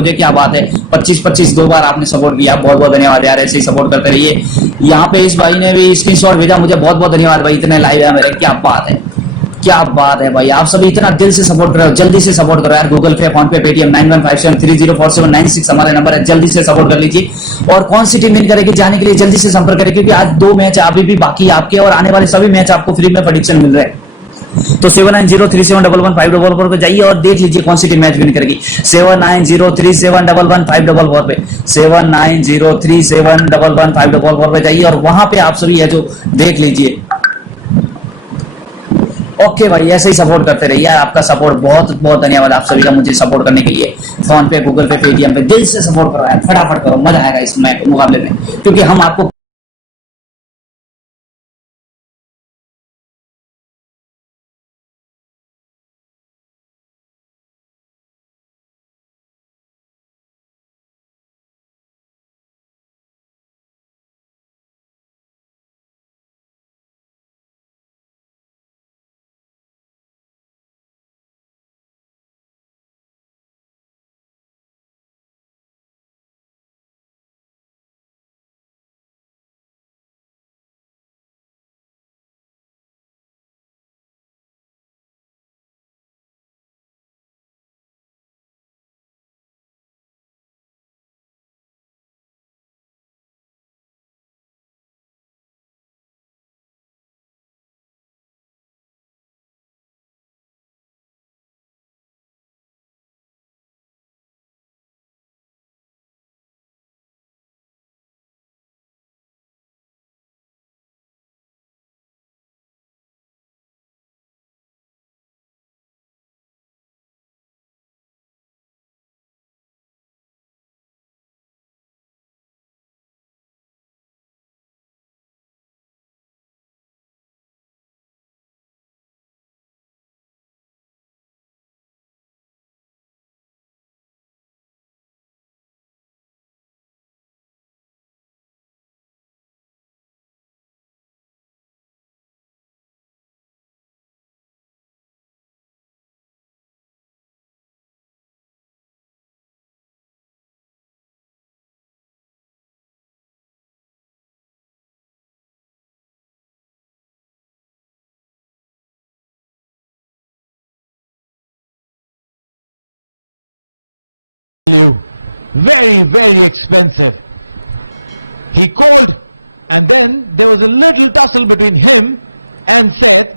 मुझे, क्या बात है। 25-25 2 बार आपने सपोर्ट किया, बहुत बहुत धन्यवाद यार, ऐसे ही सपोर्ट करते रहिए। यहाँ पे इस भाई ने भी स्क्रीनशॉट भेजा मुझे, बहुत बहुत धन्यवाद भाई, इतने लाइव है मेरे, क्या बात है, क्या बात है भाई। आप सभी इतना दिल से सपोर्ट कर रहे हो, जल्दी से सपोर्ट करो यार। गूगल पे, फोन पे, पेटीएम 9157304796 हमारा नंबर है, जल्दी से सपोर्ट कर लीजिए। और कौन सी टीम विन करेगी जाने के लिए जल्दी से संपर्क करें, क्योंकि आज 2 मैच अभी भी बाकी आपके, और आने वाले सभी मैच आपको फ्री में प्रेडिक्शन मिल रहे हैं। तो 7903711544 पे जाइए और देख लीजिए कौन सी टीम मैच विन करेगी। 7903711544 पे, 7903711544 पे जाइए और वहां पे आप सभी है जो देख लीजिए। ओके भाई, ऐसे ही सपोर्ट करते रहिए यार, आपका सपोर्ट बहुत बहुत धन्यवाद आप सभी का मुझे सपोर्ट करने के लिए। फोन पे, गूगल पे, पेटीएम पे दिल से सपोर्ट करो यार, फटाफट करो, मजा आएगा इस मुकाबले में, क्योंकि हम आपको very, very expensive. He called, and then there was a little tussle between him and Seth.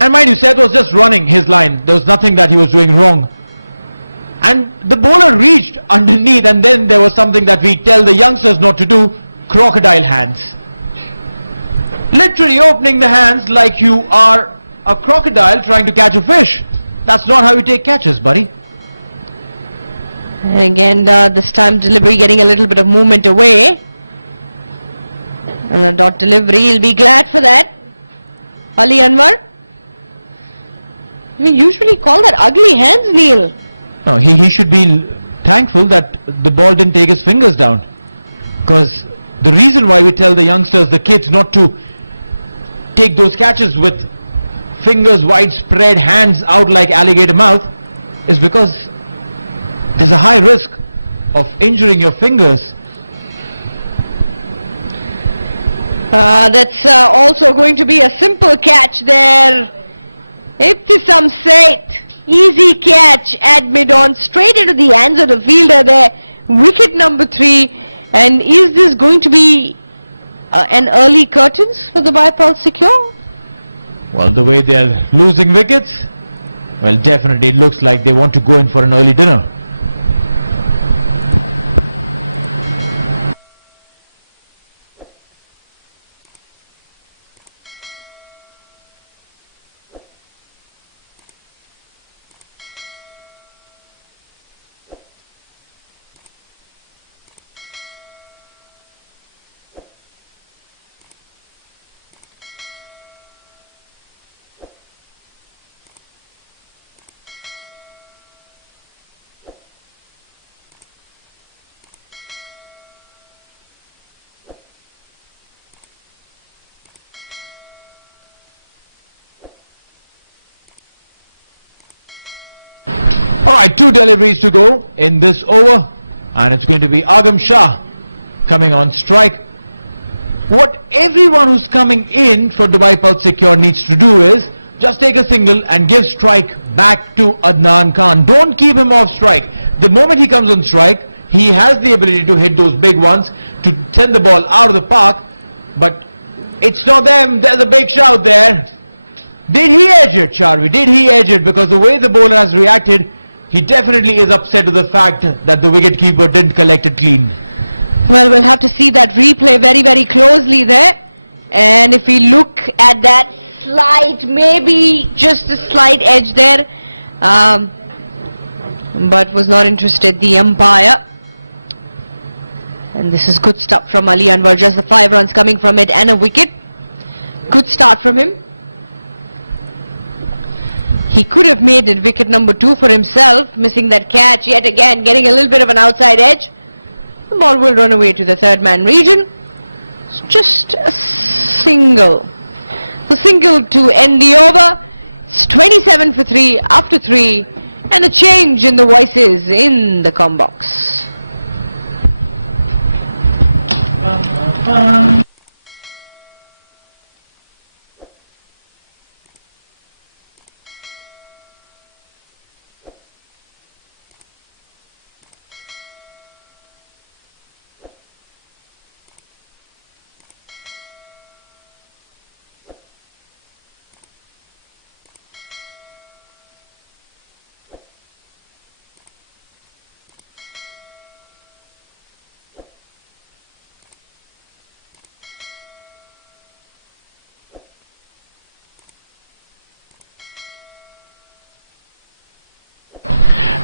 And mind you, Seth was just running his line. There was nothing that he was doing wrong. And the bowler reached underneath, and then there was something that we tell the youngsters not to do: crocodile hands. Literally opening the hands like you are a crocodile trying to catch a fish. That's not how you take catches, buddy. And again, this time delivery getting a little bit of movement away. And the dot delivery, he'll be glad for that. Ali Anwar. We usually call that ugly hands, Neil. No, he should be thankful that the ball didn't take his fingers down. Because the reason why we tell the youngsters, the kids, not to take those catches with fingers widespread, hands out like alligator mouth, is because there's a high risk of injuring your fingers. That's also going to be a simple catch there. Ibtisam Seth, easy catch at mid-on, straight into the hands of the fielder there. Wicket number 3. And is this going to be an early curtains for the Bipal secure? Well, the way they are losing wickets, well, definitely it looks like they want to go in for an early dinner. Alright, 2 deliveries to go in this over, and it's going to be Agam Shah coming on strike. What everyone who's coming in from Dubai Pulse Secure needs to do is just take a single and give strike back to Adnan Khan. Don't keep him off strike. The moment he comes on strike, he has the ability to hit those big ones, to send the ball out of the park, but it's not them. There's a big shout there. Did he edge it, Charvi? Did he edge it? Because the way the bowler has reacted, he definitely is upset with the fact that the wicketkeeper didn't collect it clean. Well, we'll have to see that replay very, very closely there. And if we look at that slight, maybe just a slight edge there, but was not interested, the umpire. And this is good stuff from Ali Anwar, just the 5 runs coming from it and a wicket. Good start from him. He could have made it wicket number 2 for himself, missing that catch yet again, getting a little bit of an outside edge. The ball will run away to the third man region. It's just a single. The single to end the over. It's 27 for 3 after 3, and a change in the voices in the com box.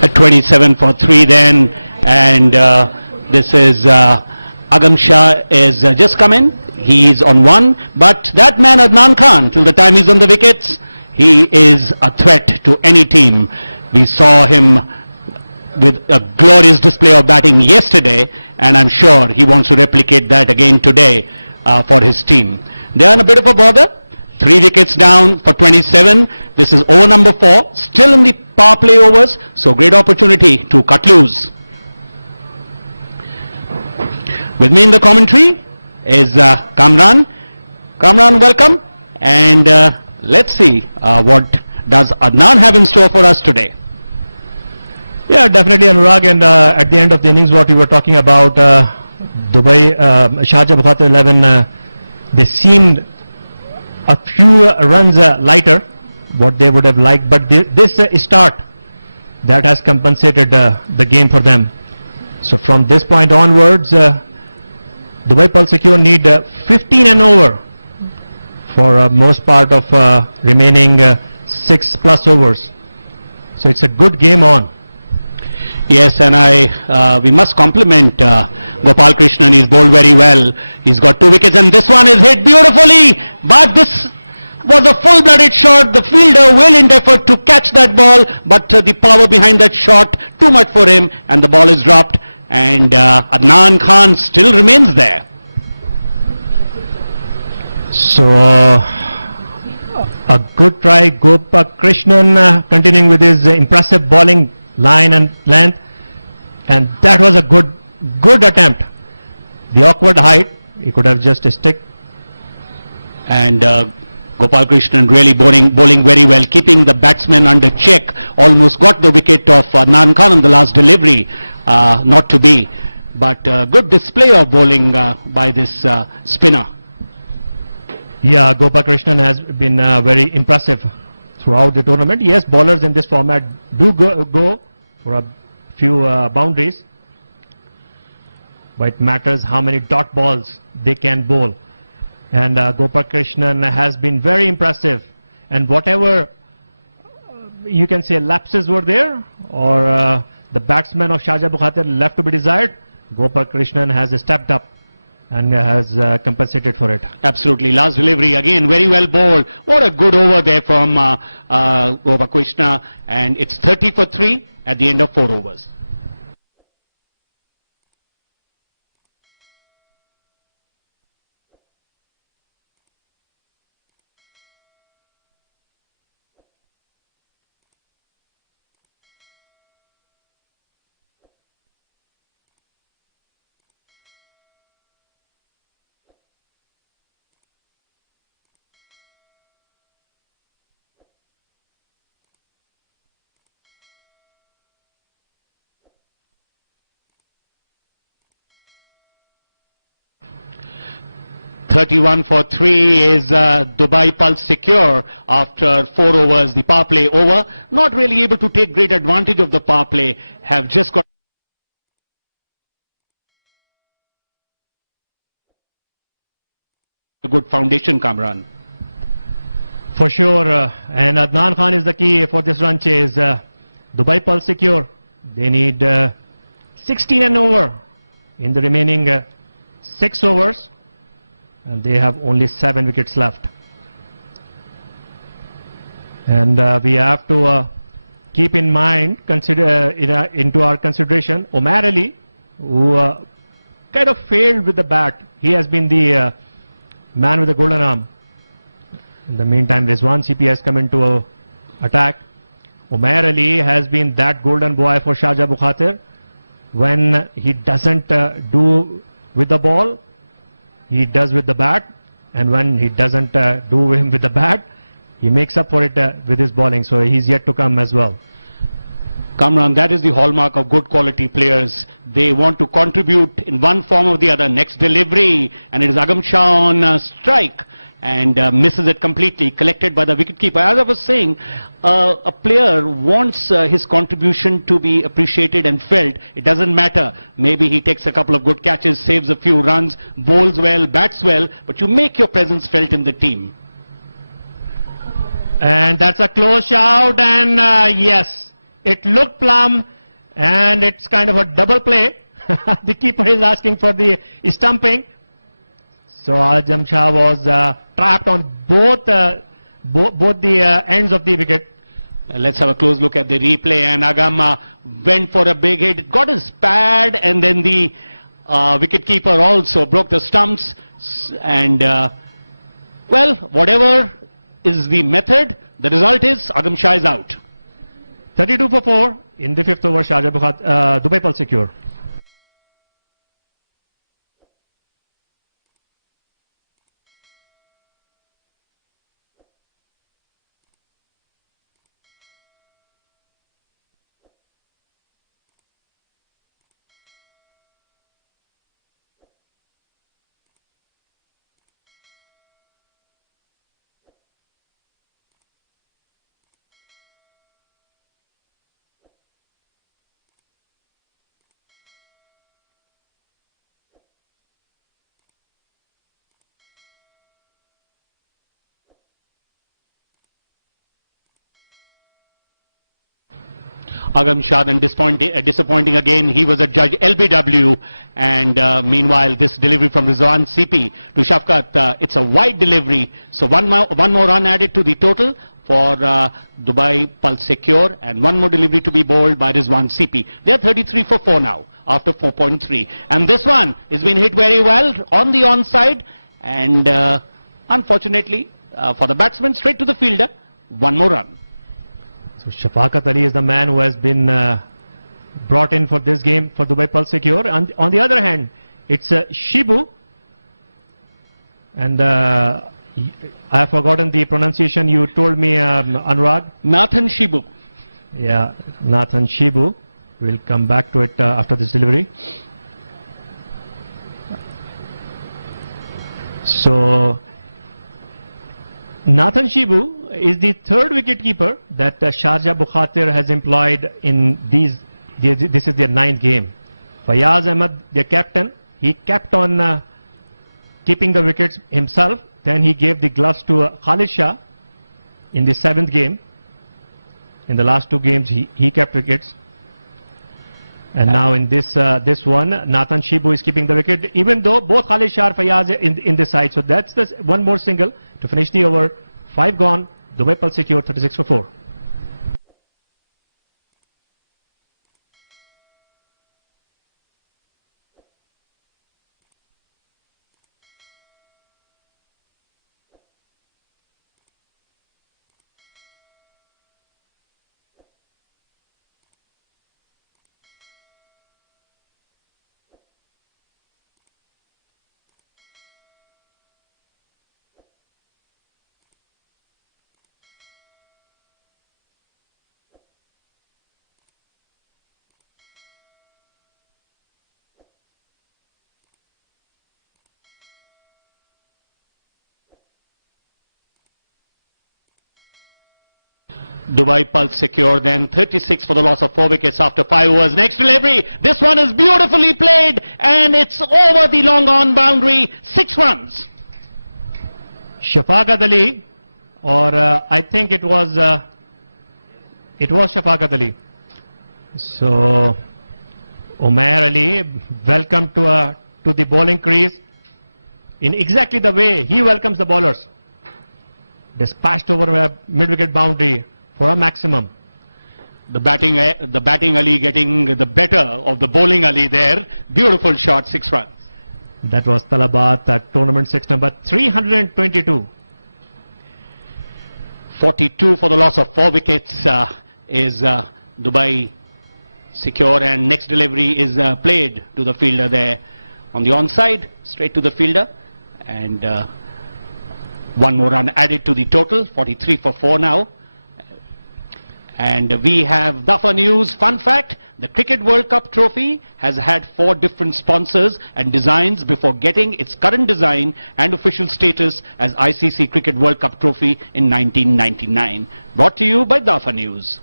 At 27 for 3 then, and this is Agam Shah is just come in. He's on 1, but that man Adnan Khan, till the time he's on the wickets, he is a threat to any team. We saw him with a glorious display of batting yesterday, and I'm sure he wants to replicate that again today for his team. They are in a bit of a bother. 3 wickets down for 27. This is over number 4, still in the power play overs, so great opportunity to cut loose. With me in the commentary is Kamran. Kamran, welcome, and let's see what does Adnan have in store for us today. Yeah, definitely, Anurag, and at the end of the innings, what we were talking about, Dubai, Sharjah Bukhatir 11, they seemed a few runs lighter, what they would have liked, but this start, that has compensated the game for them. So from this point onwards, Dubai Pulse Secure need 15 and over for most part of remaining 6+ overs. So it's a good game on. Yes, and we must compliment Gopal Krishnan. He's bowled very well. He's got 2 wickets, and this one is hit beautifully. But this was a full-blooded shot. The fielder well in effort to catch that ball, but the power behind that shot too much for him, and the ball is dropped. And Adnan Khan still remains there. So a good try, Gopal Krishnan continuing with his impressive bowling line and length, and that was a good attempt. The awkward height, he could have just stick. And Gopal Krishnan really bowling very well, keeping the batsman under check. Almost got the wicket of Adnan Khan on the last delivery, not to be. But good display of bowling by this spinner. Yeah, Gopal Krishnan has been very impressive throughout the tournament. Yes, bowlers in this format do go for a few boundaries, but it matters how many dot balls they can bowl. And Gopal Krishnan has been very impressive, and whatever you can say lapses were there, or the batsman of Sharjah Bukhatir left to be desired, Gopal Krishnan has stepped up and has compensated for it. Absolutely. Last delivery again, very well bowled. What a good over there from Gopal Krishna, and it's 30 for 3 at the end of 4 overs. 31 for 3 is Dubai Pulse secure after 4 overs, the power play over. Not really able to take great advantage of the power play, have just got a good foundation, Kamran. For sure, and Adnan Khan is the key for this run chase. Dubai Pulse secure. They need 16 and over in the remaining 6 overs, and they have only 7 wickets left. And we have to keep in mind, into our consideration, Omar Ali, who kind of failed with the bat. He has been the man with the golden arm. In the meantime, Rizwan CP has come into attack. Omar Ali has been that golden boy for Sharjah Abu Khatir. When he doesn't do with the ball, he does with the bat. And when he doesn't do him with the bat, he makes up for it with his bowling. So he's yet to come as well. Kamran, that is the hallmark of good quality players. They want to contribute in one form or the other. Next delivery, and it is Agam Shah on strike, and misses it completely, collected by the wicketkeeper. As I was saying, a player wants his contribution to be appreciated and felt. It doesn't matter. Maybe he takes a couple of good catches, saves a few runs, bowls well, bats well, but you make your presence felt in the team. And that's a close shout, and yes, it looked plumb, and it's kind of a double play. The keeper is asking for the stumping. So Ajam Shah was trapped on both the ends of the wicket. Let's have a close look at the replay, and Agam went for a big hit. It got his pad, and then the wicketkeeper also broke the stumps. And well, whatever is the method, the result is Agam Shah is out. 32 for 4 in the 5th over. Sharjah Abu Khatir, Dubai Pulse secure. Agam Shah then disappointing again. He was a judge LBW, and meanwhile this delivery from Rizwan CP to Shafqat, it's a wide delivery. So one more run added to the total for Dubai Pulse secure, and one more delivery to be bowled by Rizwan CP. They are 33 for 4 now after 4.3, and this one has been hit very well on the onside, and unfortunately for the batsman, straight to the fielder. One more run. So Shafaqat Ali is the man who has been brought in for this game for Dubai Pulse secure. And on the other hand, it's Shibu, and I have forgotten the pronunciation. You told me, Anurag. Nathan Shibu. Yeah, Nathan Shibu. We'll come back to it after this delivery. So Nathan Shibu is the third wicketkeeper that Sharjah Abu Khatir has employed in these. This is their 9th game. Fayaz Ahmed, their captain, he kept on keeping the wickets himself. Then he gave the gloves to Khalid Shah in the 7th game. In the last 2 games, he kept wickets. And now in this one, Nathan Shibu is keeping the wicket, even though both Khalid Shah and Fayaz in this side. So that's one more single to finish the over. 5 gone. Dubai Pulse secure, 36 for 4. Dubai Pulse secure, then 36 for the loss of 4 wickets after 5 overs. Next delivery, this one is beautifully played and it's over the long on boundary, 6 runs. Shafaqat Ali, or I think it was Shafaqat Ali. So Umair Ali welcome to the bowling crease in exactly the way he welcomes the bowlers. Dispatched over a mid-wicket boundary for a maximum. The batting Ali getting the better of the bowling Ali there. Beautiful shot, 6 runs. That was Talabat at tournament 6 number 322. 42 for the loss of 4 wickets is Dubai secure, and next delivery is played to the fielder there on the onside, straight to the fielder, and one more run added to the total, 43 for 4 now. And we have Dafa news. Fun fact, the Cricket World Cup trophy has had 4 different sponsors and designs before getting its current design and official status as ICC Cricket World Cup trophy in 1999. Brought to you by Dafa news.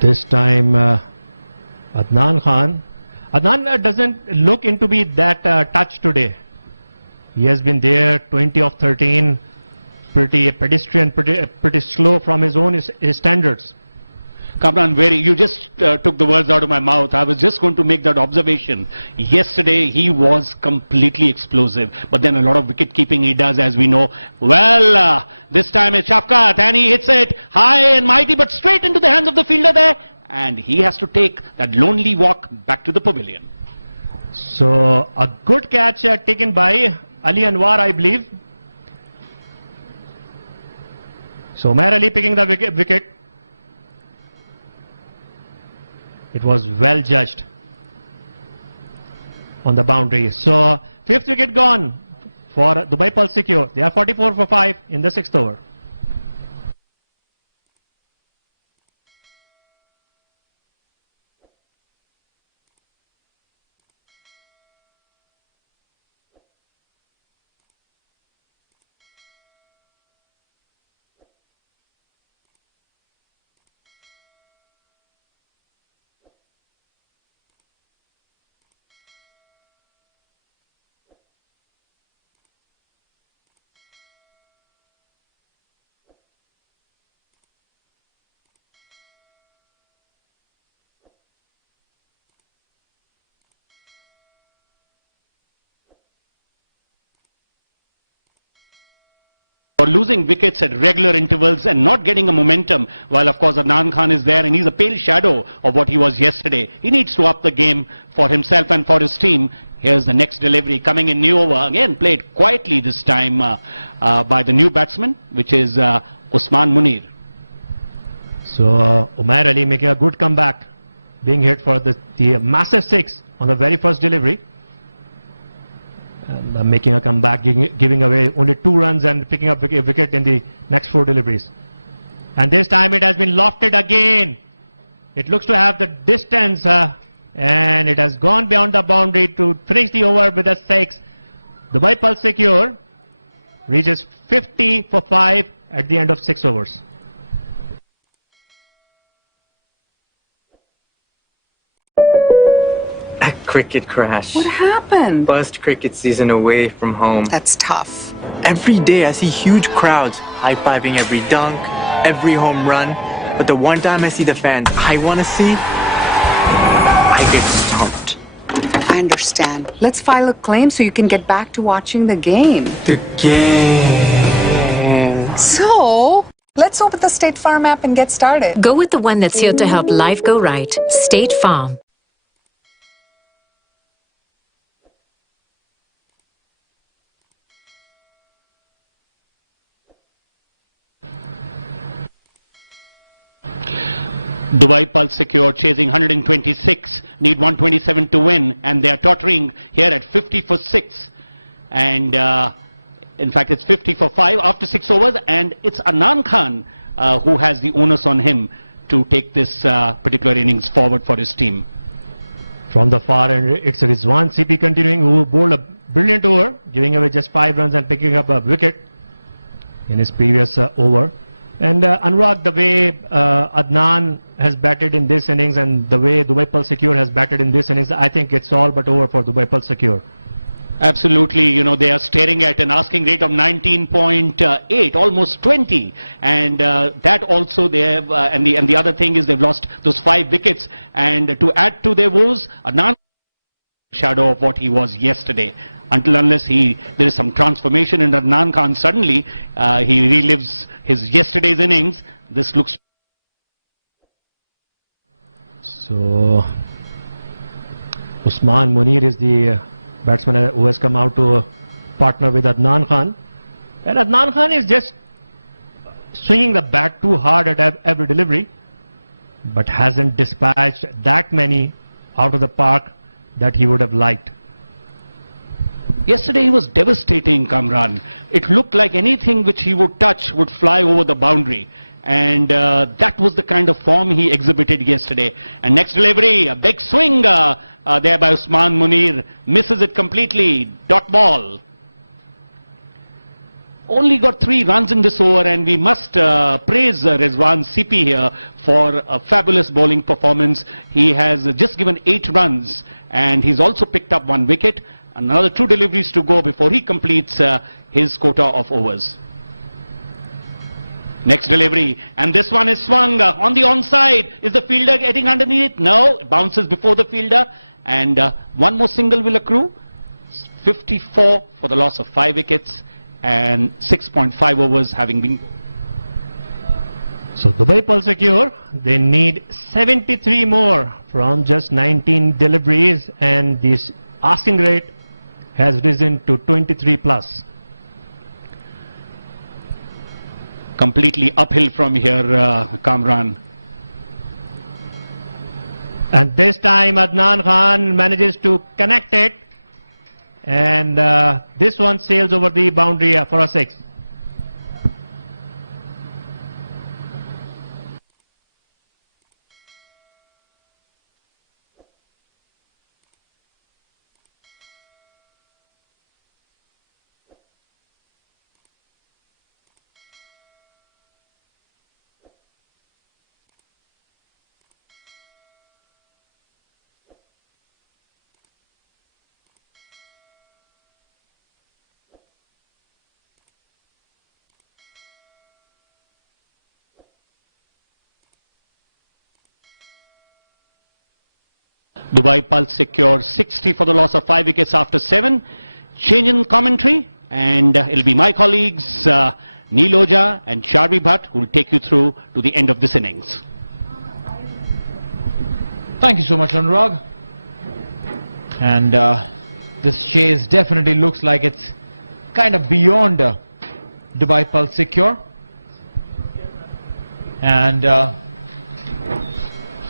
This time Adnan Khan. Adnan doesn't look into be that touch today. He has been there 20 of 13, pretty pedestrian, pretty slow from his own his standards. Kamran, you just took the words out of my mouth. I was just going to make that observation. Yesterday he was completely explosive, but then a lot of wicket keeping he does, as we know. Well, this time it's Shafqat and he hits it high and mighty, but straight into the hands of the fielder there, and he has to take that lonely walk back to the pavilion. So a good catch taken by Ali Anwar, I believe. So Umair Ali picking the wicket. It was well judged on the boundary. So 5th wicket gone for Dubai Pulse secure. They are 44 for 5 in the 6th over. For losing wickets at regular intervals and not getting a momentum, while of course Adnan Khan is there and he's a pale shadow of what he was yesterday. He needs to up the game for himself and for his team. Here's the next delivery coming in new over, again played quietly this time by the new batsman, which is Usman Munir. So Umair Ali making a good comeback, being hit for the massive 6 on the very first delivery. And making a comeback, giving away only 2 runs and picking up a wicket in the next 4 deliveries. And this time it has been lofted again. It looks to have the distance and it has gone beyond the boundary to finish the over with a 6. Dubai Pulse secure reaches 50 for 5 at the end of 6 overs. Cricket crash. What happened? First cricket season away from home. That's tough. Every day I see huge crowds high-fiving every dunk, every home run. But the one time I see the fans I want to see, I get stumped. I understand. Let's file a claim so you can get back to watching the game. The game. So, let's open the State Farm app and get started. Go with the one that's here to help life go right. State Farm. Dubai Pulse secure, chasing 126, need 127 to win, and they are tottering here at 50 for 6. And in fact, it's 50 for 5 after 6 overs, and it's Adnan Khan who has the onus on him to take this particular innings forward for his team. From the far end, it's Rizwan CP continuing, who bowled a brilliant over, giving away just 5 runs and picking up a wicket in his previous over. And Anurag, the way Adnan has batted in this innings and the way Dubai Pulse Secure has batted in this innings, I think it's all but over for Dubai Pulse Secure. Absolutely, you know, they are staring at an asking rate of 19.8, almost 20, and that also they have, and the other thing is they've lost those 5 wickets, and to add to their woes, Adnan shadow of what he was yesterday. Until unless there is some transformation in Adnan Khan, suddenly he relives his yesterday's innings. This looks. So Usman Munir is the batsman who has come out to partner with Adnan Khan, and Adnan Khan is just swinging the bat too hard at every delivery, but hasn't dispatched that many out of the park that he would have liked. Yesterday he was devastating, Kamran. It looked like anything which he would touch would fly over the boundary. And that was the kind of form he exhibited yesterday. And next delivery, a big swing there by Usman Munir. Misses it completely. Dot ball. Only got 3 runs in this over, and we must praise Rizwan CP here for a fabulous bowling performance. He has just given 8 runs, and he's also picked up 1 wicket. Another 2 deliveries to go before he completes his quota of overs. Next delivery, and this one is swung on the onside. Is the fielder getting underneath it? No, it bounces before the fielder, and 1 more single will accrue. 54 for the loss of 5 wickets and 6.5 overs having been. So Dubai Pulse Secure, they need 73 more from just 19 deliveries, and this asking rate has risen to 23 plus. Completely uphill from here, Kamran. And this time Adnan Khan manages to connect it, and this one sails over the boundary for a 6. Dubai Pulse secure 60 for the loss of 5 wickets after 7. Change in commentary, and it'll be my colleagues Neil Oja and Charvi Bhatt who will take you through to the end of this innings. Thank you so much, Anurag. And this chase definitely looks like it's kind of beyond Dubai Pulse secure. And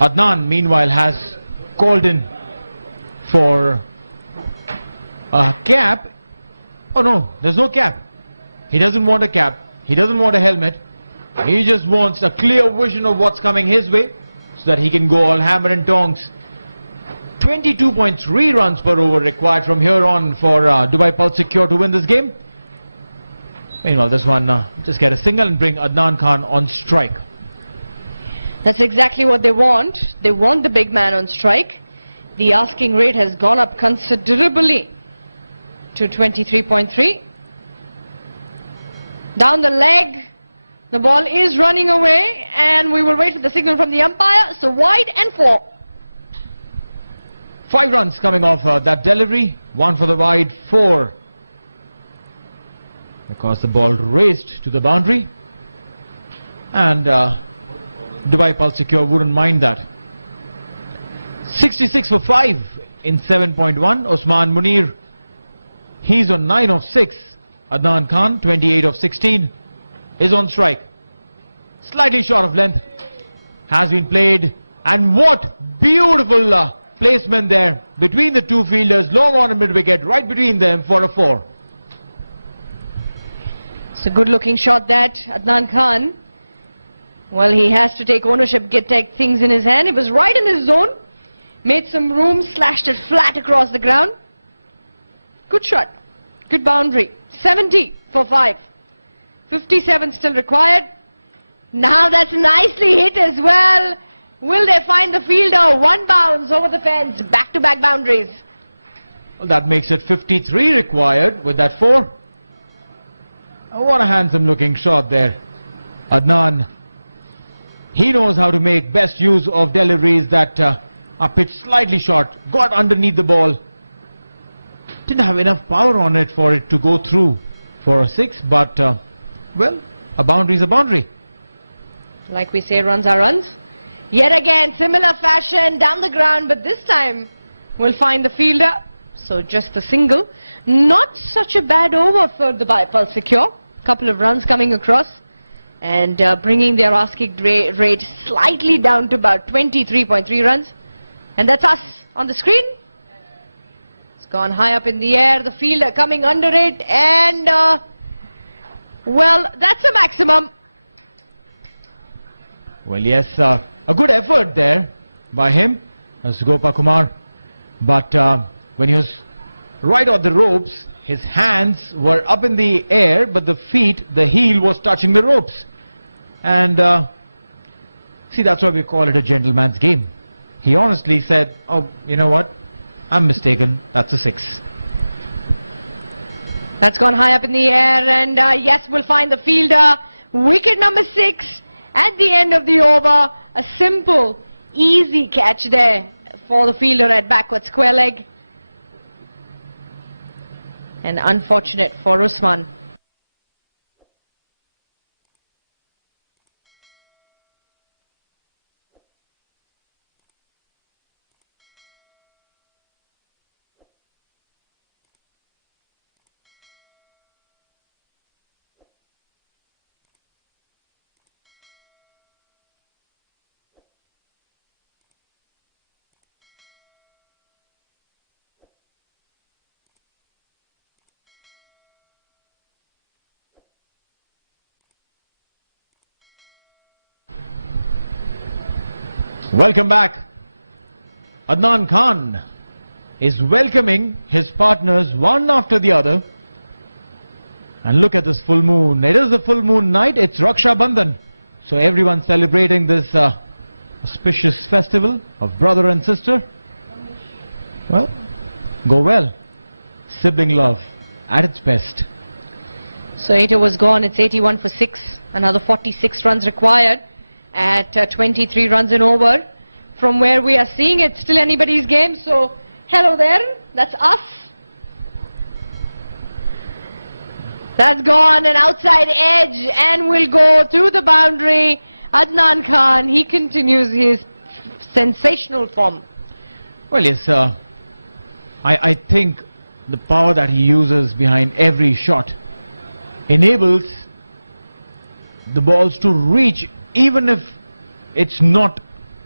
Adnan, meanwhile, has called in for a cap. Oh no, there's no cap. He doesn't want a cap. He doesn't want a helmet. He just wants a clear vision of what's coming his way so that he can go all hammer and tongs. 22.3 runs per over required from here on for Dubai Pulse secure to win this game. Meanwhile, this one just get a single and bring Adnan Khan on strike. That's exactly what they want. They want the big man on strike. The asking rate has gone up considerably to 23.3. Down the leg, the ball is running away, and we will wait for the signal from the umpire. So wide and 4. 5 runs coming off that delivery. 1 for the wide, 4. Because the ball raced to the boundary. And Dubai Pulse secure wouldn't mind that. 66 for 5 in 7.1. Usman Munir, he's on 9 of 6. Adnan Khan, 28 of 16, is on strike. Slightly short of length. Has been played. And what beautiful placement there between the 2 fielders. Long on a mid-wicket, right between them for a 4. It's a good looking shot that, Adnan Khan. Well, he has to take ownership, take things in his hand. It was right in his zone. Made some room, slashed it flat across the ground. Good shot. Good boundary. 70 for 5. 57 still required. Now that's nicely hit as well. Will they find the fielder? One bounce over the fence. Back-to-back boundaries. Well, that makes it 53 required with that 4. Oh, what a handsome looking shot there. Adnan, he knows how to make best use of deliveries that are pitched slightly short. Got underneath the ball. Didn't have enough power on it for it to go through for a 6, but well, a boundary is a boundary. Like we say, runs are runs. Yet again, similar fashion down the ground, but this time we'll find the fielder. So just a single. Not such a bad over for the Pulse Secure. Couple of runs coming across and bringing their asking rate slightly down to about 23.3 runs. And that's us on the screen. It's gone high up in the air. The fielder coming under it, and well, that's a maximum. Well, yes, a good effort there by him, Gopa Kumar. But when he was right on the ropes, his hands were up in the air, but the feet, the heel was touching the ropes. And see, that's why we call it a gentleman's game. He honestly said, oh, you know what, I'm mistaken, that's a 6. That's gone high up in the air, and yes, we'll find the fielder. Wicket number 6 at the end of the over. A simple, easy catch there for the fielder at backward square leg. And unfortunate for Usman. Welcome back. Adnan Khan is welcoming his partners one after the other. And look at this full moon. It is a full moon night. It's Raksha Bandhan. So everyone's celebrating this auspicious festival of brother and sister. Well, go well. Sibling love at its best. So 8 overs gone. It's 81 for 6. Another 46 runs required at 23 runs and over. From where we are seeing, it's still anybody's game. So hello there. That's us. That's gone, an outside edge, and will go through the boundary. Adnan Khan, he continues his sensational form. Well, yes, I think the power that he uses behind every shot enables the balls to reach, even if it's not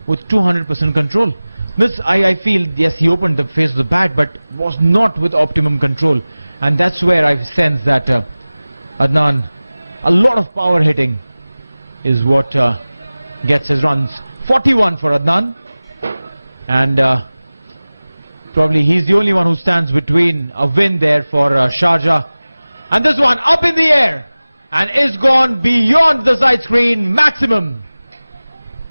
with 200% control. This, I feel, yes, he opened the face of the bat, but was not with optimum control. And that's where I sense that Adnan, a lot of power hitting is what gets his runs. 41 for Adnan. And probably he's the only one who stands between a win there for Sharjah. And this one up in the air and is gone beyond the side screen maximum.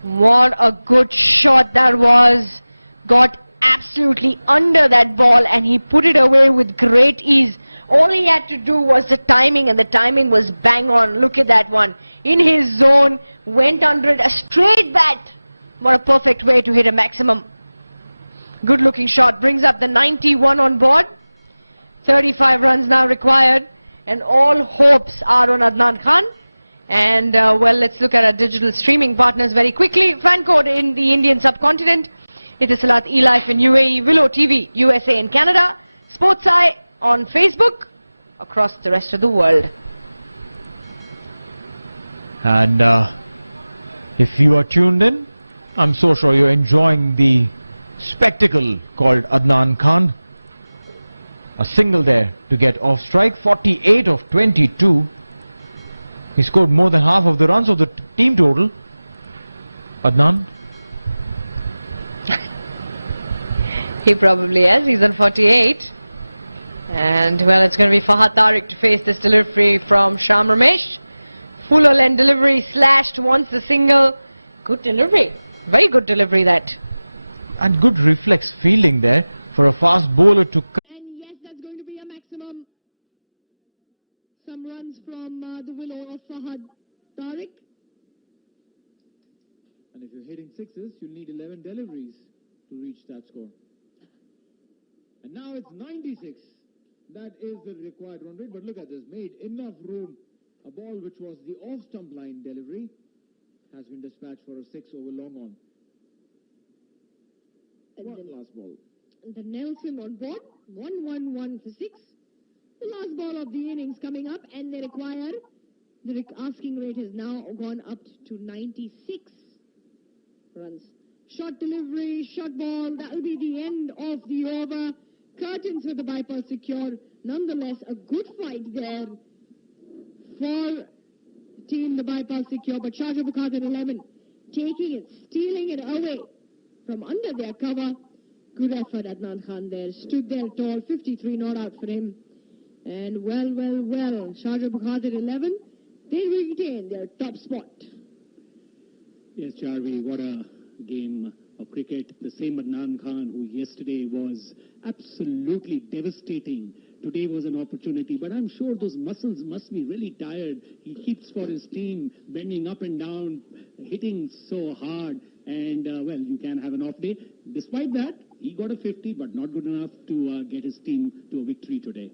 What a good shot that was. Got absolutely under that ball and he put it away with great ease. All he had to do was the timing, and the timing was bang on. Look at that one. In his zone, went under it, a straight bat. What a perfect way to hit a maximum. Good looking shot. Brings up the 91 on board. 35 runs now required. And all hopes are on Adnan Khan. And well, let's look at our digital streaming partners very quickly. Fan code in the Indian subcontinent. It is Salat eLife in UAE, Willow TV, USA and Canada. Sports Eye on Facebook across the rest of the world. And if you are tuned in, I'm so sure you're enjoying the spectacle called Adnan Khan. A single there to get off strike. 48 of 22. He scored more than half of the runs of the team total. Adnan. He probably has. He's on 48. And well, it's going to be Fahad Tariq to face this delivery from Sham Ramesh. Full all-end delivery, slashed once the single. Good delivery. Very good delivery that. And good reflex fielding there for a fast bowler to come. And yes, that's going to be a maximum. Some runs from the willow of Fahad Tariq. And if you're hitting sixes, you'll need 11 deliveries to reach that score. And now it's 96. That is the required run rate. But look at this, made enough room. A ball which was the off-stump line delivery has been dispatched for a 6 over long on. What last ball? The Nelson on board, 1-1-1 for 6. The last ball of the innings coming up, and they require, the asking rate has now gone up to 96 runs. Short delivery, short ball, that will be the end of the over. Curtains with the bypass secure. Nonetheless, a good fight there for team the bypass secure, but Sharjah Bukhari at 11, taking it, stealing it away from under their cover. Good effort, Adnan Khan there, stood there tall, 53 not out for him. And well, Sharjah Bukhari at 11, they retain their top spot. Yes, Charvi, what a game of cricket. The same Adnan Khan, who yesterday was absolutely devastating. Today was an opportunity, but I'm sure those muscles must be really tired. He keeps for his team, bending up and down, hitting so hard, and well, you can have an off day. Despite that, he got a 50, but not good enough to get his team to a victory today.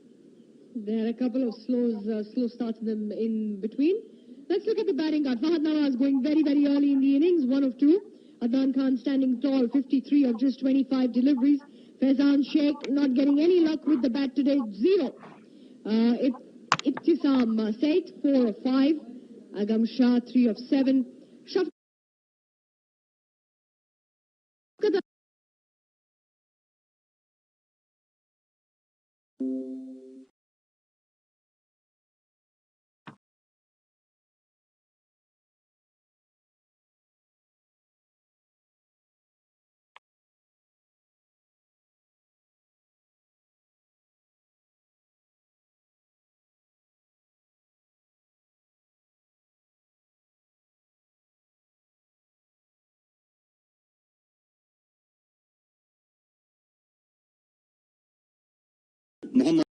There are a couple of slow starts in between. Let's look at the batting card. Fahad Nawaz going very early in the innings, 1 of 2. Adnan Khan standing tall, 53 of just 25 deliveries. Faizan Sheikh not getting any luck with the bat today, 0. Ibtisam Said, 4 of 5. Agam Shah, 3 of 7. Muhammad.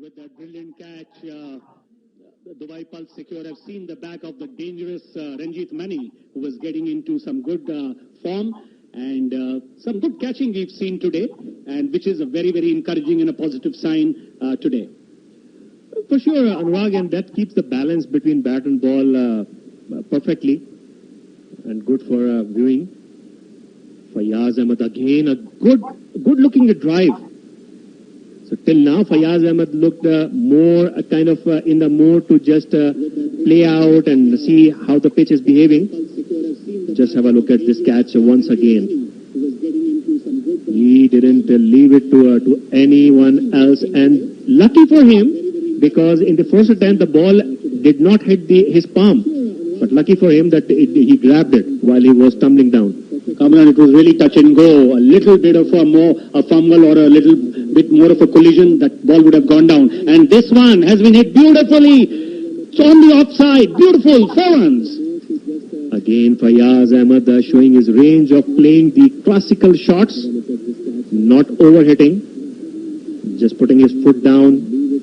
With that brilliant catch, the Dubai Pulse Secure have seen the back of the dangerous Ranjit Mani, who was getting into some good form, and some good catching we've seen today, and which is a very encouraging and a positive sign today. For sure, Anurag, and that keeps the balance between bat and ball perfectly, and good for viewing. Fayaz Ahmed again, a good-looking drive. So till now, Fayaz Ahmed looked more kind of in the mood to just play out and see how the pitch is behaving. Just have a look at this catch once again. He didn't leave it to anyone else, and lucky for him, because in the first attempt the ball did not hit his palm. But lucky for him that he grabbed it while he was tumbling down. Kamran, it was really touch and go. A little bit of a fumble or a little bit more of a collision, that ball would have gone down. And this one has been hit beautifully. It's on the offside. Beautiful. 4 runs. Again, Fayaz Ahmed showing his range of playing the classical shots, not overhitting, just putting his foot down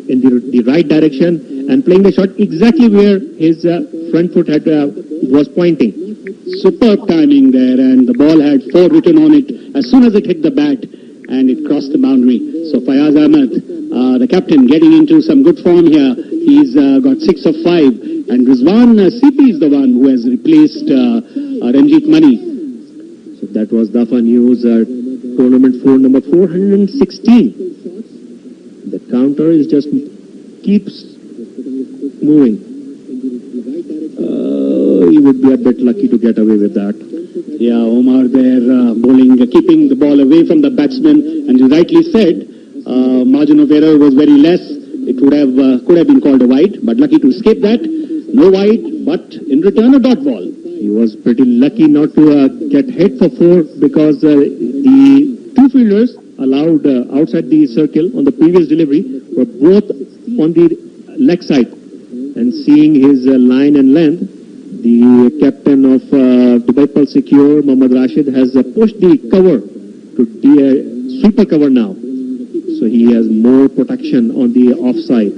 in the right direction and playing the shot exactly where his front foot was pointing. Superb timing there, and the ball had 4 written on it as soon as it hit the bat, and it crossed the boundary. So Fayaz Ahmed, the captain, getting into some good form here. He's got 6 of 5, and Rizwan CP is the one who has replaced Ranjit Mani. So that was Dafa News tournament 4 number 416. The counter is just keeps moving. He would be a bit lucky to get away with that. Yeah, Omar there bowling, keeping the ball away from the batsman, and you rightly said, margin of error was very less. It would have could have been called a wide, but lucky to escape that. No wide, but in return a dot ball. He was pretty lucky not to get hit for 4, because the 2 fielders allowed outside the circle on the previous delivery were both on the leg side. And seeing his line and length, the captain of Dubai Pulse Secure, Mohammad Rashid, has pushed the cover to sweeper cover now. So he has more protection on the offside.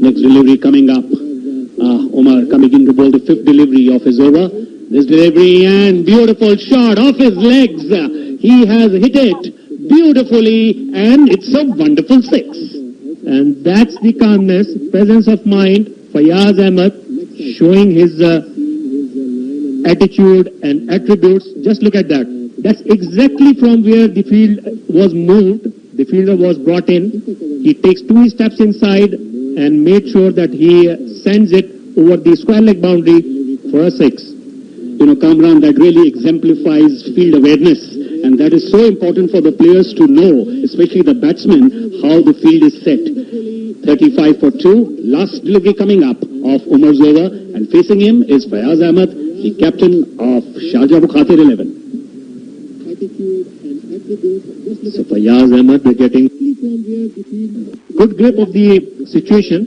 Next delivery coming up. Omar coming in to bowl the 5th delivery of his over. This delivery and beautiful shot off his legs. He has hit it beautifully, and it's a wonderful 6. And that's the calmness, presence of mind, Fayaz Ahmed showing his attitude and attributes. Just look at that. That's exactly from where the field was moved. The fielder was brought in. He takes 2 steps inside and made sure that he sends it over the square leg boundary for a 6. You know, Kamran, that really exemplifies field awareness. And that is so important for the players to know, especially the batsmen, how the field is set. 35 for 2. Last delivery coming up of Umar's over. And facing him is Fayaz Ahmed, the captain of Sharjah Abhu Khatir 11. So Fayaz Ahmed, they're getting good grip of the situation.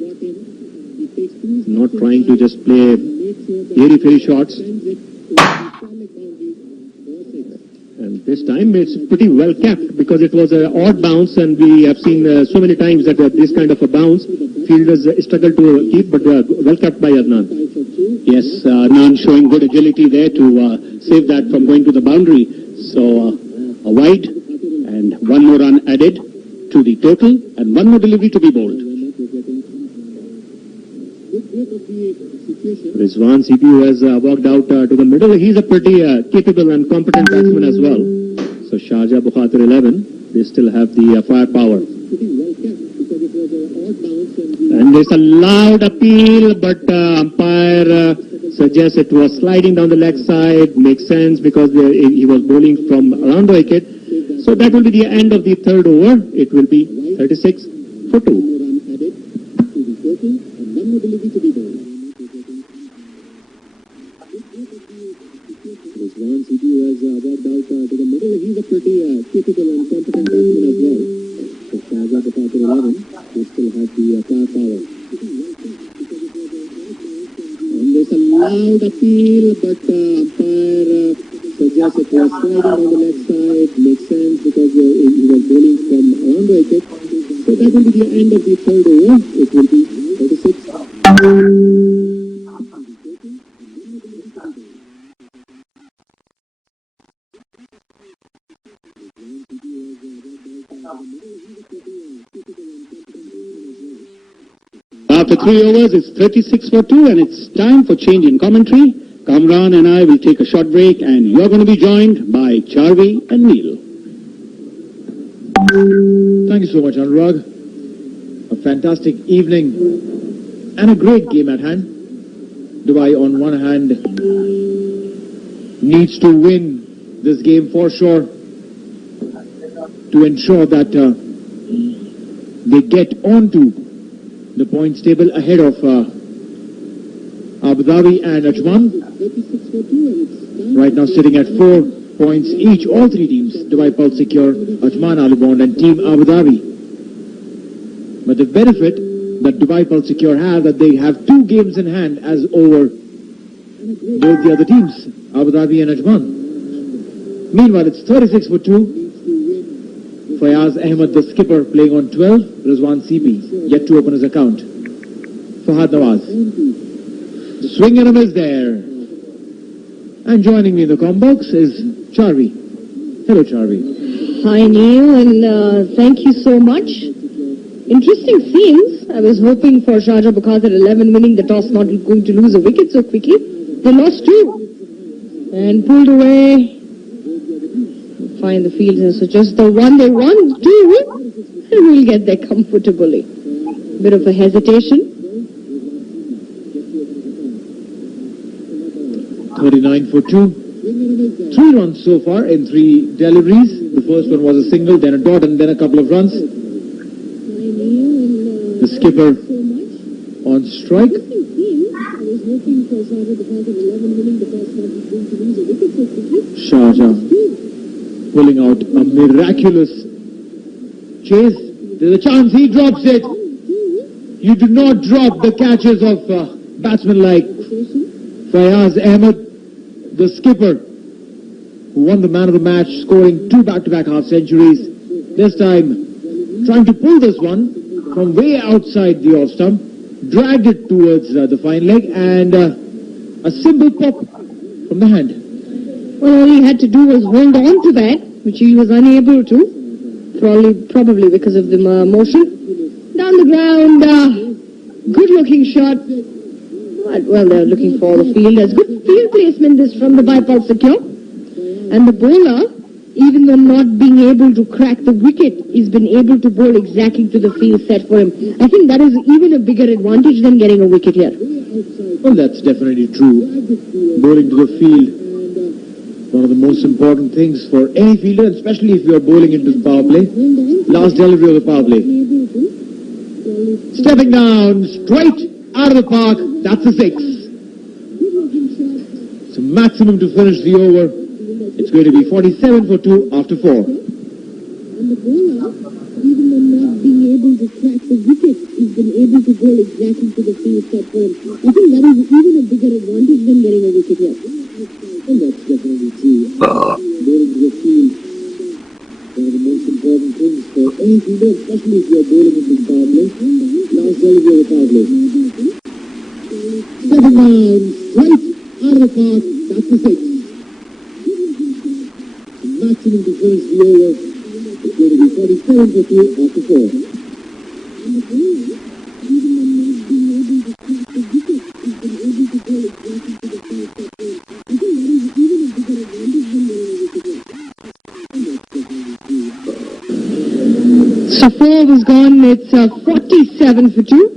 Not trying to just play airy-fairy shots. And this time it's pretty well kept, because it was an odd bounce, and we have seen so many times that this kind of a bounce fielders struggle to keep, but well kept by Adnan. Yes, Adnan showing good agility there to save that from going to the boundary. So a wide and 1 more run added to the total, and 1 more delivery to be bowled. Rizwan CP has walked out to the middle. He's a pretty capable and competent batsman as well. So Sharjah Abhu Khatir 11, they still have the firepower. And there's a loud appeal, but umpire suggests it was sliding down the leg side. Makes sense, because he was bowling from around the wicket. So that will be the end of the 3rd over. It will be 36 for 2. Rizwan CP has walked out to the middle. He's a pretty capable and competent batsman as well. So Sharjah Abhu Khatir 11, they still have the firepower. And there's a loud appeal, but umpire suggests it was sliding on the left side. Makes sense, because he was bowling from around the wicket. So that will be the end of the 3rd over. It will be 36. After 3 overs, it's 36 for 2, and it's time for change in commentary. Kamran and I will take a short break, and you're going to be joined by Charvi and Neil. Thank you so much, Anurag. A fantastic evening and a great game at hand. Dubai, on one hand, needs to win this game for sure to ensure that they get onto the points table ahead of Abu Dhabi and Ajman. Right now sitting at 4 points each, all 3 teams, Dubai Pulse Secure, Ajman Alibond and Team Abu Dhabi. But the benefit that Dubai Pulse Secure have, that they have 2 games in hand as over both the other teams, Abu Dhabi and Ajman. Meanwhile, it's 36 for 2. Fayaz Ahmed, the skipper, playing on 12. Rizwan CP, yet to open his account. Fahad Nawaz. Swing and a miss there. And joining me in the combox is Charvi. Hello, Charvi. Hi, Neil, and thank you so much. Interesting scenes. I was hoping for Sharjah Bukhatir 11 winning the toss, not going to lose a wicket so quickly. They lost 2 and pulled away. Find the field, so just the one they won 2 and we'll get there comfortably. Bit of a hesitation. 39 for 2. 3 runs so far in 3 deliveries. The first one was a single, then a dot, and then a couple of runs. The skipper on strike. Sharjah pulling out a miraculous chase. There's a chance he drops it. You do not drop the catches of batsmen like Fayaz Ahmed, the skipper, who won the man of the match, scoring 2 back-to-back half-centuries. This time, trying to pull this one from way outside the off stump, dragged it towards the fine leg, and a simple pop from the hand. Well, all he had to do was hold on to that, which he was unable to, probably because of the motion. Down the ground, good-looking shot. Well, they're looking for the field. There's good field placement this from the bipod secure. And the bowler, even though not being able to crack the wicket, he's been able to bowl exactly to the field set for him. I think that is even a bigger advantage than getting a wicket here. Well, that's definitely true. Bowling to the field, one of the most important things for any fielder, especially if you are bowling into the power play. Last delivery of the power play. Stepping down, straight out of the park, that's a 6. It's a maximum to finish the over. It's going to be 47 for 2 after 4. And the bowler, even though not being able to crack the wicket, he's been able to bowl exactly to the field set for him. I think that is even a bigger advantage than getting a wicket here. And that's definitely true. Bowling to the field, one of the most important things for any fielder, especially if you are bowling into the power play. Last delivery of the power play. Stepping down, straight out of the park, that's a 6. Maximum to finish the over. It's going to be 47 for 2 after 4. And the bowler, even though not being able to crack the wicket, he's been able to bowl exactly to the field set for him. I think that is even a bigger advantage than getting a wicket here. So 4 was gone. It's 47 for 2.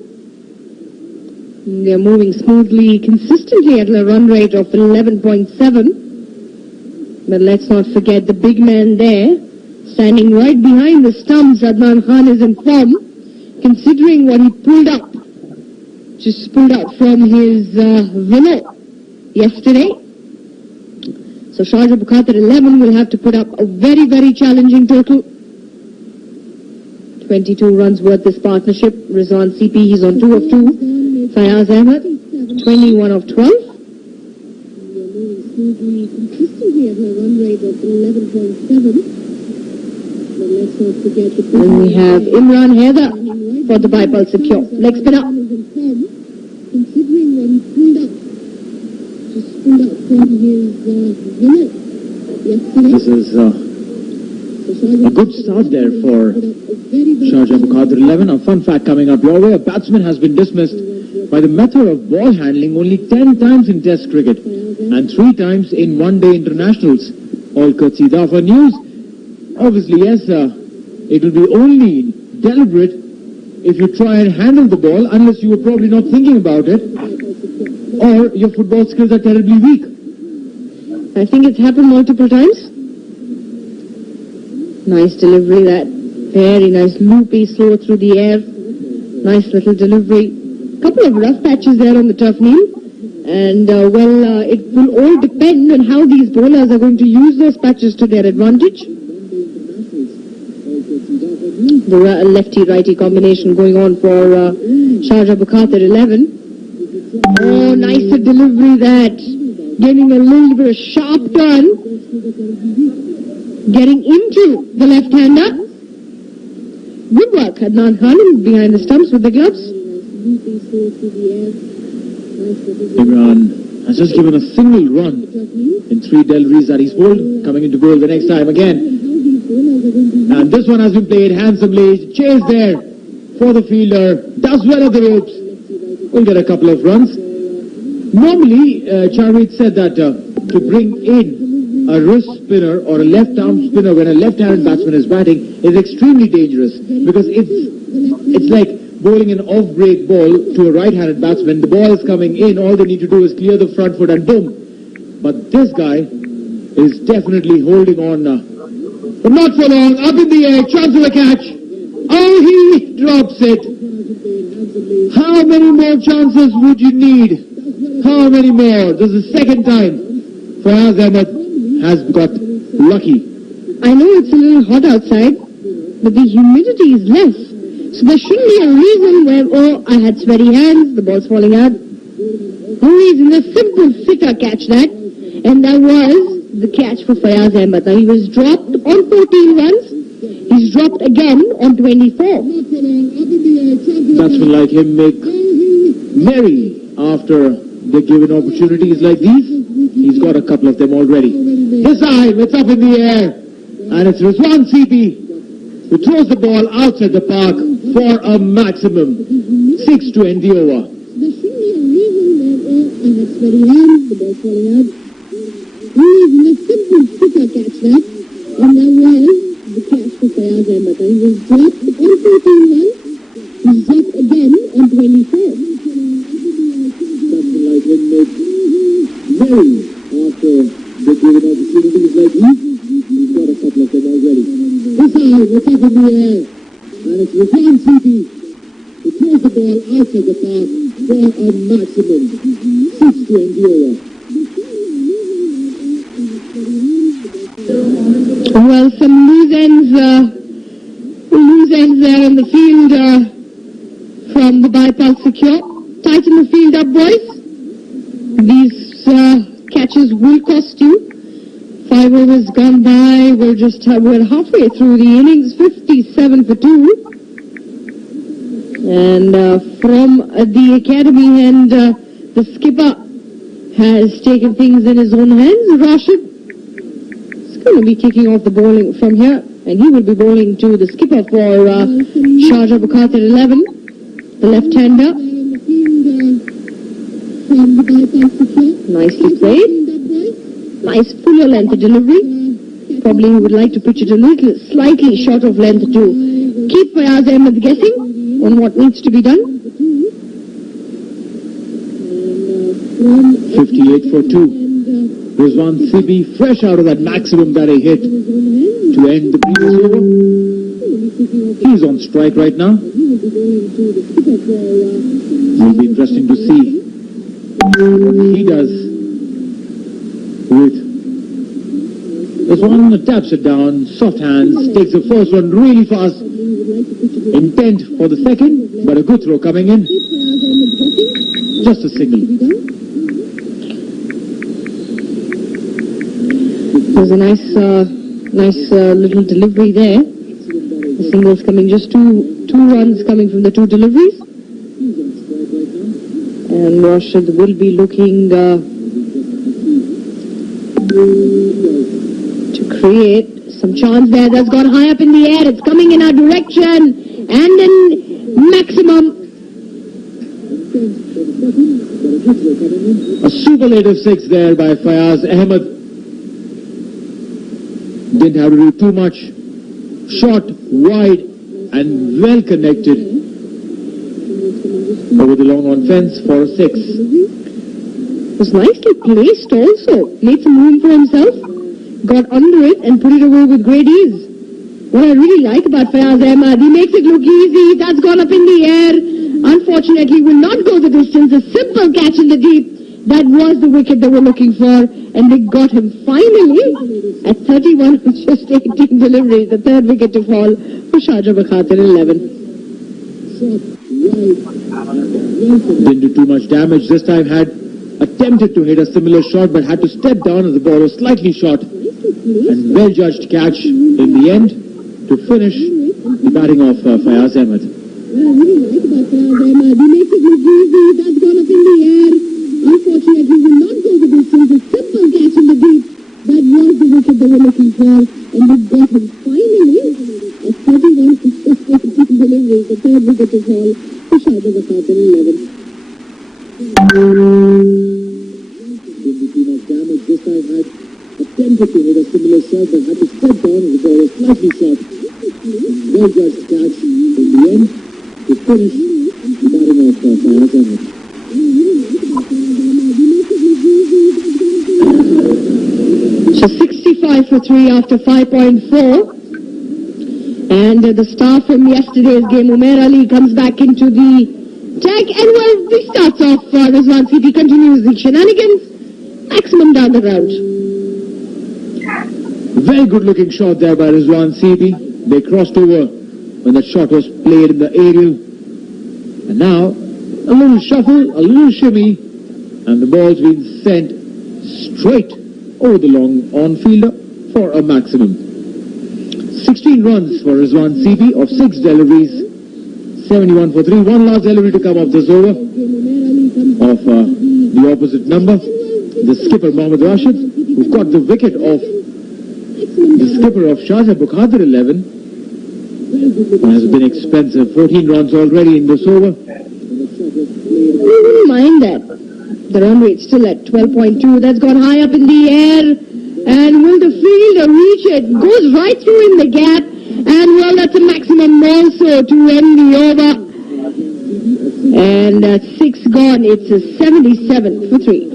They're moving smoothly, consistently at a run rate of 11.7. But let's not forget the big man there, standing right behind the stumps. Adnan Khan is in form, considering what he pulled up. Just pulled out from his villa yesterday. So Sharjah Bukhatir 11 will have to put up a very, very challenging total. 22 runs worth this partnership. Rizwan CP, he's on 2 of 2. Fayaz Ahmed, 21 of 12. Consistently at a run rate of 11.7. But let's not forget the and we have Imran Haider for the bipod secure. Leg spinner. Considering what he pulled up, just pulled up from his villa yesterday. This is a good start there for Sharjah Bukhatir 11. A fun fact coming up your way. A batsman has been dismissed by the method of ball handling only 10 times in Test cricket and 3 times in one-day internationals. All courtesy of news. Obviously, yes, it will be only deliberate if you try and handle the ball, unless you were probably not thinking about it, or your football skills are terribly weak. I think it's happened multiple times. Nice delivery, that. Very nice, loopy, slow through the air. Nice little delivery. Couple of rough patches there on the turf, Neil. And, it will all depend on how these bowlers are going to use those patches to their advantage. The lefty-righty combination going on for Sharjah Bukhatir 11. Oh, nicer delivery that. Getting a little bit of sharp turn. Getting into the left-hander. Good work, Adnan Khan behind the stumps with the gloves. Imran has just given a single run in 3 deliveries that he's pulled, coming into goal the next time again. And this one has been played handsomely. Chase there for the fielder. Does well at the ropes. Will get a couple of runs. Normally, Charveet said that to bring in a wrist spinner or a left-arm spinner when a left-handed batsman is batting is extremely dangerous, because it's like bowling an off-break ball to a right-handed batsman. The ball is coming in, all they need to do is clear the front foot and boom. But this guy is definitely holding on, but not for long. Up in the air, chance of a catch. Oh, he drops it. How many more chances would you need? How many more? This is the second time Fayaz Ahmed has got lucky. I know it's a little hot outside, but the humidity is less. So there shouldn't be a reason where, oh, I had sweaty hands, the ball's falling out. No reason, a simple sitter catch that. And that was the catch for Fayaz Ahmed. Now he was dropped on 14 runs. He's dropped again on 24. Batsmen like him make merry after they're given opportunities like these. He's got a couple of them already. This time, it's up in the air. And it's Rizwan CP who throws the ball outside the park for a maximum 6 to end the over. There shouldn't be a reason where, oh, I had sweaty hands, the ball's falling out. No reason, a simple sitter catch that. And that was the catch for Fayaz Ahmed. He was dropped on 14 runs. He's dropped again on 24. Batsmen like him make merry after they're given opportunities like these. He's got a couple of them already. This time, it's up in the air. And it's Rizwan CP who throws the ball outside the park for a maximum 6 to end the over. Well, some loose ends there in the field from the bypass secure. Tighten the field up, boys. These catches will cost you. 5 overs gone by. We're halfway through the innings. 57 for 2. And from the academy end, the skipper has taken things in his own hands. Rashid going to be kicking off the bowling from here, and he will be bowling to the skipper for Sharjah Bukat at 11, the left-hander. Nicely played. Nice fuller length delivery. Probably he would like to pitch it a little slightly short of length to keep Fayaz Ahmed guessing on what needs to be done. 58 for 2. Rizwan CP fresh out of that maximum that he hit to end the previous over. He's on strike right now. It'll be interesting to see what he does with this one. Taps it down, soft hands, takes the first one really fast. Intent for the second, but a good throw coming in. Just a single. There's a nice little delivery there. The singles coming, just two runs coming from the 2 deliveries. And Rashid will be looking to create some chance there. That's gone high up in the air. It's coming in our direction. And in maximum. A superlative 6 there by Fayaz Ahmed. Didn't have to do too much. Short, wide, and well connected over the long on fence for a 6. It was nicely placed also. Made some room for himself. Got under it and put it away with great ease. What I really like about Fayaz Ahmed, he makes it look easy. That's gone up in the air. Unfortunately, will not go the distance. A simple catch in the deep. That was the wicket they were looking for, and they got him finally at 31 with just 18 deliveries. The 3rd wicket to fall for Sharjah Bukat at 11. Didn't do too much damage. This time had attempted to hit a similar shot, but had to step down as the ball was slightly short. And well judged catch in the end to finish the batting of Fayaz Ahmed. What I really like about Fayaz Ahmed, he makes it look easy. That's gone up in the air. Unfortunately, will not go the distance. A simple catch in the deep. That was the wicket they were looking for, and they got him finally. A 31 delivery, the third wicket to fall for Shahid Bakhatir 11. The team of damage this time had attempted to hit a similar shot but had to step down as the ball was slightly short. Well judged catch in the end to finish the batting of Fayaz Ahmed. So 65 for 3 after 5.4. And the star from yesterday's game, Umair Ali, comes back into the attack. And well, this starts off Rizwan City, continues the shenanigans. Maximum down the ground. Very good looking shot there by Rizwan Sebi. They crossed over when that shot was played in the aerial. And now, a little shuffle, a little shimmy, and the ball's been sent straight over the long on-fielder for a maximum. 16 runs for Rizwan Sebi of 6 deliveries, 71 for 3. One last delivery to come off this over of the opposite number. The skipper Mohammad Rashid, who got the wicket of the skipper of Shahid Bakhatir 11, has been expensive. 14 runs already in this over. Wouldn't mind that. The run rate's still at 12.2. That's gone high up in the air. And will the fielder reach it? Goes right through in the gap. And well, that's a maximum also to end the over. And 6 gone. It's a 77 for 3.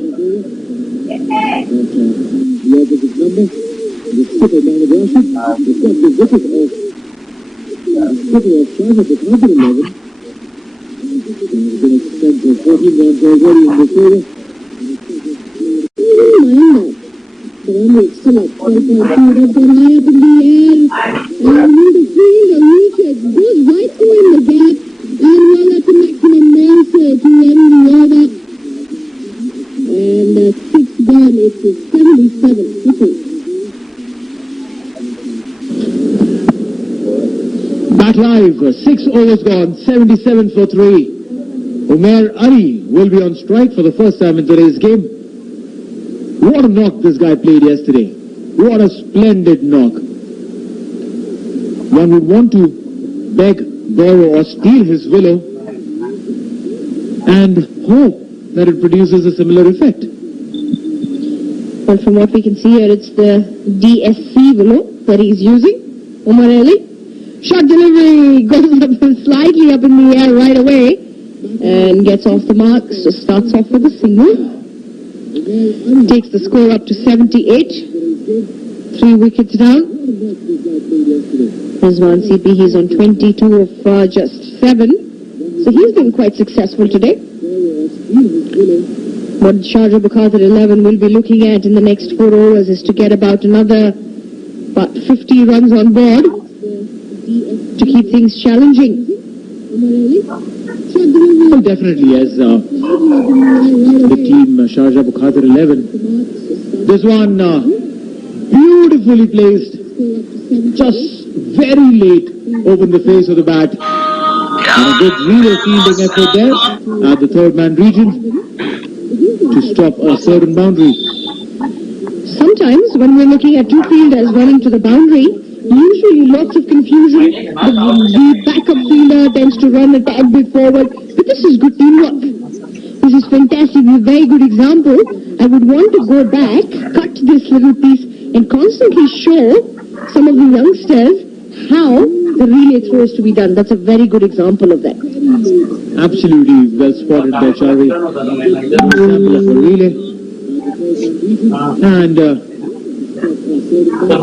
The opposite number, the skipper Mohammad Rashid, has got the wicket of the skipper of Shahid Bakhatir 11. Has been expensive. 14 runs already in this over. Wouldn't mind that. The run rate's still at 12.2. That's gone high up in the air. And will the fielder reach it? Goes right through in the gap. And well, that's a maximum also to end the over. And 6 gone. It's a 77 for 2. Back live, 6 overs gone, 77 for 3. Umair Ali will be on strike for the first time in today's game. What a knock this guy played yesterday. What a splendid knock. One would want to beg, borrow or steal his willow and hope that it produces a similar effect. Well, from what we can see here, it's the DSC willow that he's using. Umar Ali. Shot delivery goes up slightly up in the air right away and gets off the mark. So starts off with a single. Takes the score up to 78. 3 wickets down. Rizwan CP, he's on 22 of just 7. So he's been quite successful today. What Shahid Bakhatir 11 will be looking at in the next 4 overs is to get about another 50 runs on board to keep things challenging. Well, definitely, as the team Shahid Bakhatir 11. This one beautifully placed, just very late, opened the face of the bat. And a good relay fielding effort there at the third man region to stop a certain boundary. Sometimes when we're looking at 2 fielders running to the boundary, usually lots of confusion. The backup fielder tends to run a tad bit forward, but this is good teamwork. This is fantastic. A very good example. I would want to go back, cut this little piece, and constantly show some of the youngsters how the relay throw is to be done. That's a very good example of that. Absolutely well spotted by Charvi. Example of a relay. And a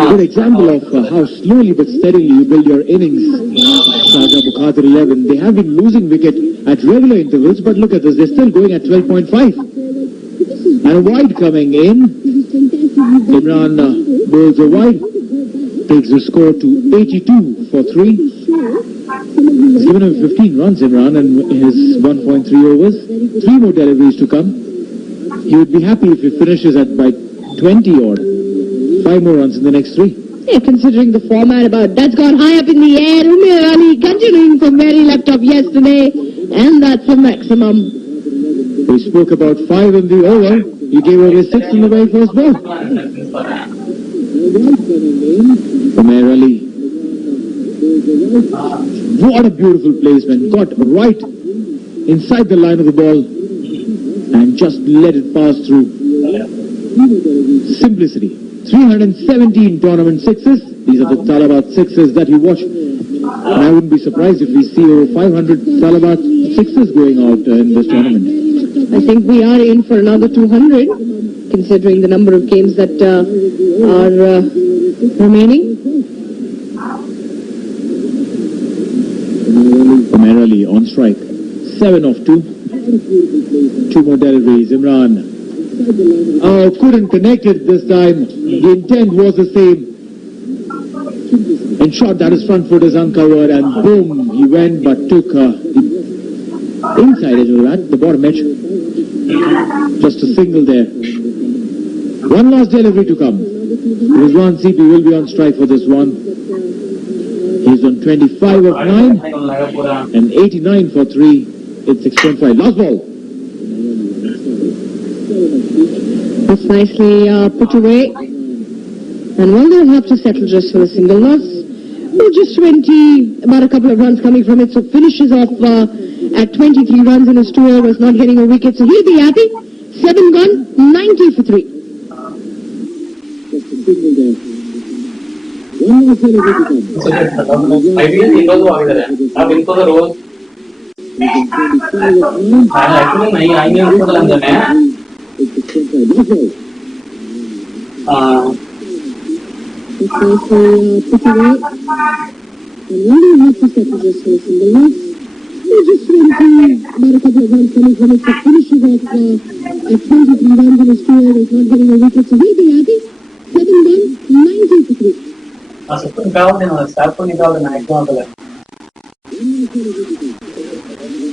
good example of how slowly but steadily you build your innings. Shahid Bakhatir 11. They have been losing wicket at regular intervals, but look at this. They're still going at 12.5. And a wide coming in. Imran bowls a wide. Takes the score to 82 for 3. He's given him 15 runs, Imran, in his 1.3 overs. 3 more deliveries to come. He would be happy if he finishes at by 20 odd. 5 more runs in the next 3. Yeah, considering the format about that's gone high up in the air. Umair Ali continuing from where he left off yesterday, and that's the maximum. We spoke about 5 in the over. He gave away 6 in the very first ball. Umair Ali. What a beautiful placement. Got right inside the line of the ball and just let it pass through. Simplicity. 317 tournament sixes. These are the Talabat sixes that you watch. And I wouldn't be surprised if we see over 500 Talabat sixes going out in this tournament. I think we are in for another 200, considering the number of games that are remaining. Umair Ali on strike. 7 of 2. 2 more deliveries. Imran. Oh, couldn't connect it this time. The intent was the same. And shot that his front foot is uncovered, and boom, he went but took the inside edge of that, the bottom edge. Just a single there. One last delivery to come. Rizwan CP will be on strike for this one. He's on 25 of 9 and 89 for 3. It's 6.5. Last ball. That's nicely put away. And well, they'll have to settle just for a single loss. Well, just 20, about a couple of runs coming from it. So finishes off at 23 runs in his 2 overs, not getting a wicket. So he'll be happy. 7 gone, 90 for 3. Just a single there. One more delivery to come. It's nicely put away. And when they have to settle just for a single loss, just 20, about a couple of runs coming from it. So finishes off at 23 runs in his 2 overs, not getting a wicket. So he'll be happy. 7 gone, 90 for 3.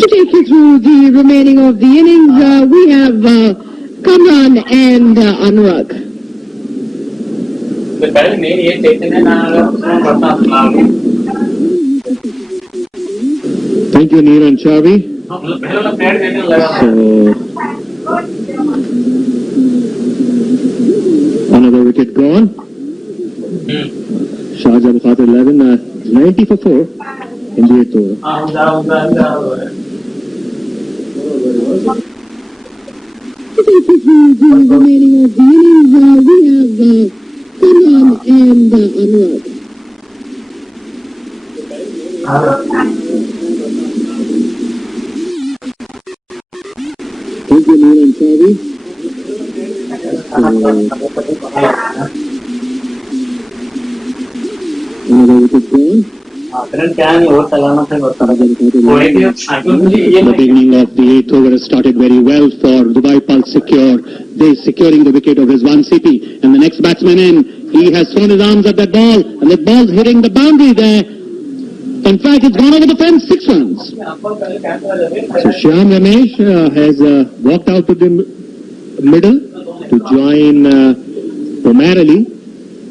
To take you through the remaining of the innings, we have Kamran and Anurag. Thank you, Neer and Chavi. So, another wicket gone. Shahjab Khatir 11, 90 for 4 in the 8th over. To take you through the remaining of the innings, we have Kamran and Anurag. Thank you, Neer and Chavi. Another wicket gone. The beginning of the 8th over has started very well for Dubai Pulse Secure. They securing the wicket of Rizwan CP. And the next batsman in, he has thrown his arms at that ball. And that ball's hitting the boundary there. In fact, it's gone over the fence, 6 runs. So Shyam Ramesh has walked out to the middle to join Umair Ali.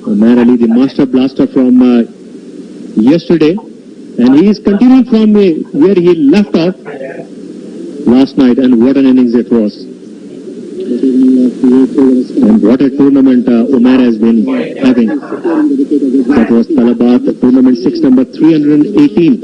Umair Ali, the master blaster from yesterday, and he is continuing from where he left off last night, and what an innings it was. And what a tournament Umair has been having. That was Talabat, tournament 6 number 318.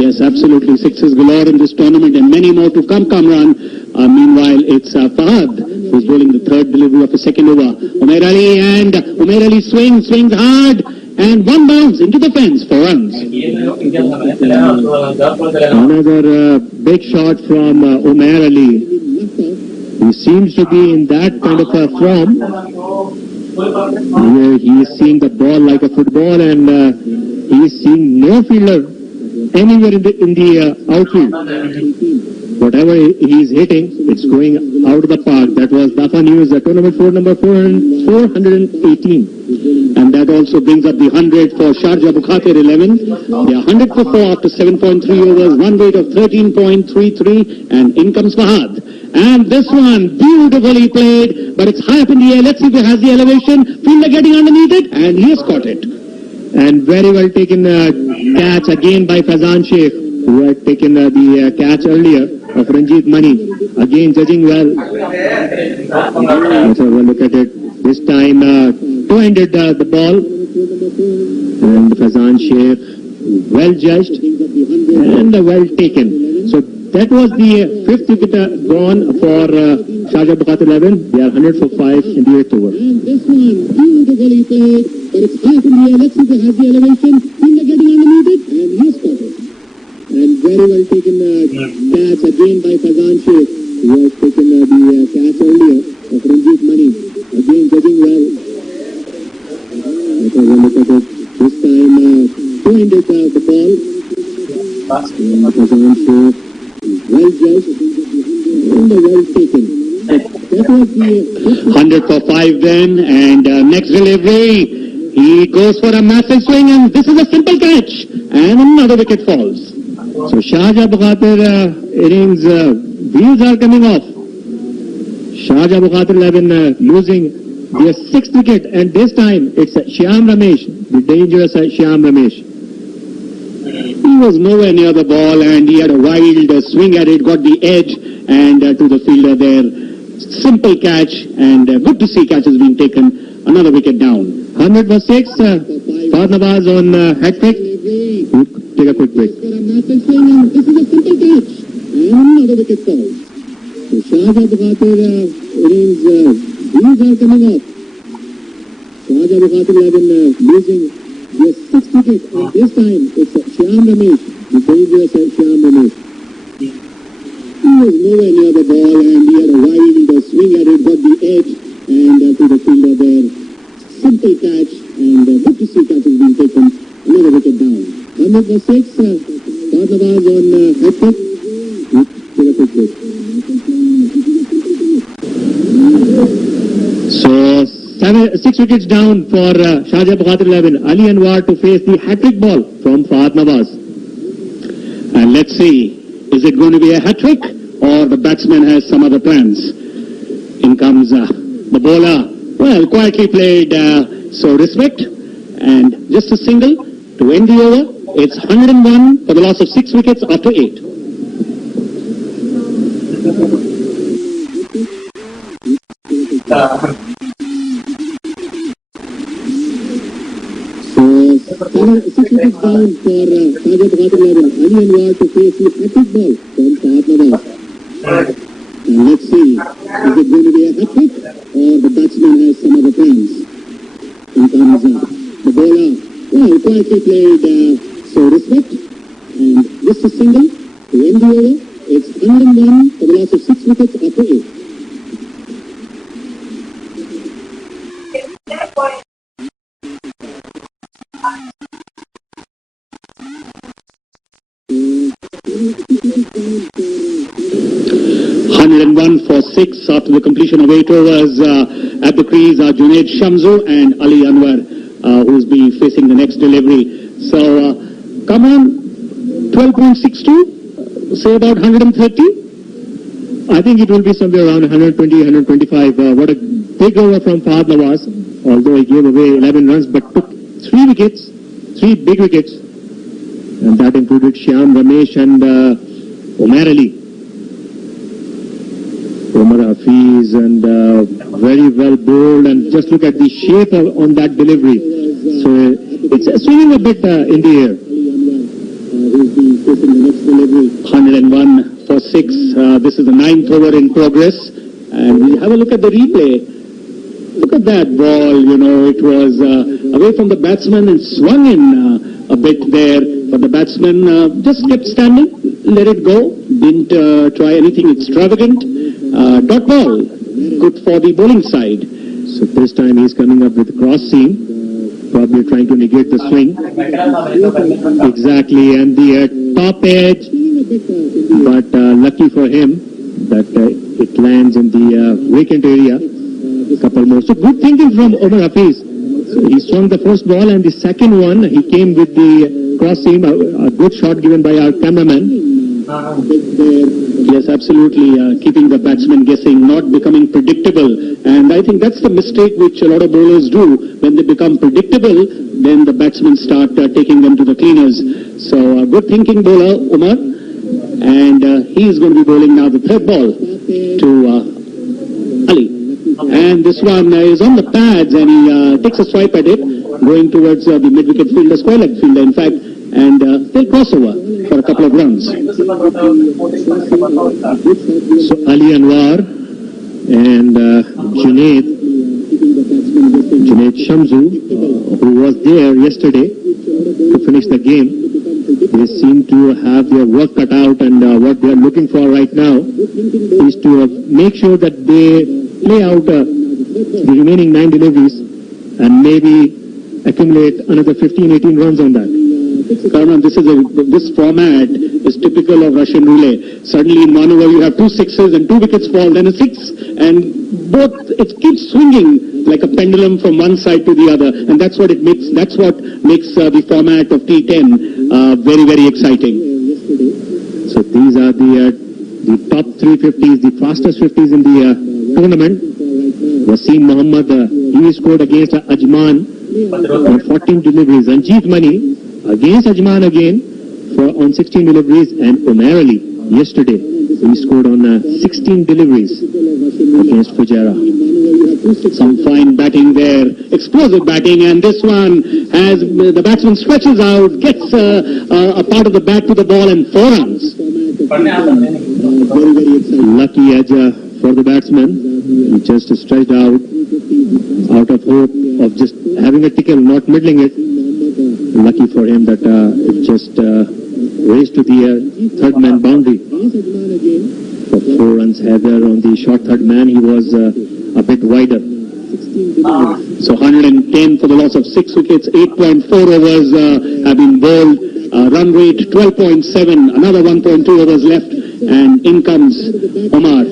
Yes, absolutely, 6s galore in this tournament and many more to come, Kamran. Meanwhile, it's Fahad who's bowling the 3rd delivery of the 2nd over. Umair Ali, and Umair Ali swings hard, and one bounce into the fence for runs. Another big shot from Umair Ali. He seems to be in that kind of a form where he is seeing the ball like a football, and he is seeing no fielder anywhere in the outfield. whatever he's hitting, it's going out of the park. That was Dafa News, tournament 4 number 418. And that also brings up the 100 for Sharjah Abu Khatir 11. They are 100 for 4 after 7.3 overs, one weight of 13.33, and in comes Fahad. And this one, beautifully played, but it's high up in the air. Let's see if it has the elevation. Fielder getting underneath it, and he has caught it. And very well taken catch again by Fazan Sheikh, who had taken the catch earlier of Ranjit Mani. Again judging well. Let's have a look at it. This time two-handed the ball. And Fazan Sheikh well judged and well taken. So that was the fifth wicket gone for Sharjah Abu Khatir 11. They are 100 for 5 in the 8th over. And this one beautifully played, but it's high in the air. Let's see if it has the elevation. Fielder getting underneath it, and he's caught it. And very well taken catch again by Fazan Sheikh, who has taken the catch earlier of Ranjit Mani. Again judging well. Let's have a look at it. This time two-handed the ball. And Fazan Sheikh well judged and well taken. That was the 100 for 5 then, and next delivery, he goes for a massive swing, and this is a simple catch, and another wicket falls. So Sharjah Abu Khatir innings, wheels are coming off. Sharjah Abu Khatir 11 losing their 6th wicket, and this time it's Shyam Ramesh, the dangerous Shyam Ramesh. He was nowhere near the ball, and he had a wild swing at it, got the edge, and to the fielder there. Simple catch, and good to see catches being taken. Another wicket down. 100 for 6. Fahad Nawaz on hat-trick. Take a quick break. This is a simple catch, and another wicket falls. So Sharjah Abu Khatir innings, wheels are coming off. Sharjah Abu Khatir 11 losing their 6th wicket, and this time it's Shyam Ramesh, the dangerous Shyam Ramesh. He was nowhere near the ball, and he had a wild swing at it, got the edge, and to the fielder there. Simple catch, and good to see catches being taken. Another wicket down. 100 for 6. Fahad Nawaz on hat-trick. Take a quick break. So 6 wickets down for Sharjah Abu Khatir 11. Ali Anwar to face the hat-trick ball from Fahad Nawaz. And let's see, is it going to be a hat-trick, or the batsman has some other plans? In comes the bowler. Well, quietly played, so respect. And just a single to end the over. It's 101 for the loss of 6 wickets after 8. So 6 wickets down for Sharjah Abu Khatir 11. Ali Anwar to face the hat-trick ball from Fahad Nawaz. And let's see, is it going to be a hat-trick, or the batsman has some other plans? In comes the bowler. Well, quietly played, so respect. And just a single to end the over. It's 101 for the loss of 6 wickets after 8. For 6 after the completion of 8 overs. At the crease are Junaid Shamsu and Ali Anwar, who's be facing the next delivery. So, come on, 12.62, say about 130. I think it will be somewhere around 120, 125. What a big over from Fahad Nawaz, although he gave away 11 runs, but took 3 wickets, 3 big wickets. And that included Shyam Ramesh and Omar Ali. Omar Hafiz, and very well bowled, and just look at the shape on that delivery. So it's swinging a bit in the air. 101 for 6. This is the 9th over in progress, and we have a look at the replay. Look at that ball, you know, it was away from the batsman and swung in a bit there, but the batsman just kept standing, let it go, didn't try anything extravagant. Dot ball, good for the bowling side. So this time he's coming up with a cross seam, probably trying to negate the swing. Exactly, and the top edge, but lucky for him that it lands in the vacant area. Couple more. So good thinking from Omar Hafiz. So he swung the first ball, and the second one he came with the cross seam, a good shot given by our cameraman. Yes, absolutely. Keeping the batsman guessing, not becoming predictable. And I think that's the mistake which a lot of bowlers do. When they become predictable, then the batsmen start taking them to the cleaners. So good thinking bowler, Umar. And he is going to be bowling now the third ball to Ali. And this one is on the pads, and he takes a swipe at it, going towards the mid-wicket fielder, square leg fielder, in fact, and they'll cross over for a couple of runs. So Ali Anwar and Junaid Shamsu, who was there yesterday to finish the game, they seem to have their work cut out, and what they are looking for right now is to make sure that they play out the remaining 9 deliveries and maybe accumulate another 15-18 runs on that. Karman, this format is typical of Russian roulette. Suddenly in 1 over you have 2 sixes and 2 wickets fall, then a 6, and both it keeps swinging like a pendulum from one side to the other, and that's what makes the format of T10 very, very exciting. So these are the top 350s, the fastest 50s in the tournament. Wasim Mohammad, he scored against Ajman on 14 deliveries. Anjeet Mani against Ajman again on 16 deliveries, and Umar Ali yesterday he scored on 16 deliveries against Fujairah. Some fine batting there, explosive batting, and this one has the batsman stretches out, gets a part of the bat to the ball, and 4 runs. Very, very lucky edge for the batsman. He just stretched out of hope of just having a tickle, not middling it. Lucky for him that it just raised to the third man boundary. For 4 runs header on the short third man, he was a bit wider. So 110 for the loss of 6 wickets, 8.4 overs have been bowled. Run rate 12.7, another 1.2 overs left, and in comes Omar.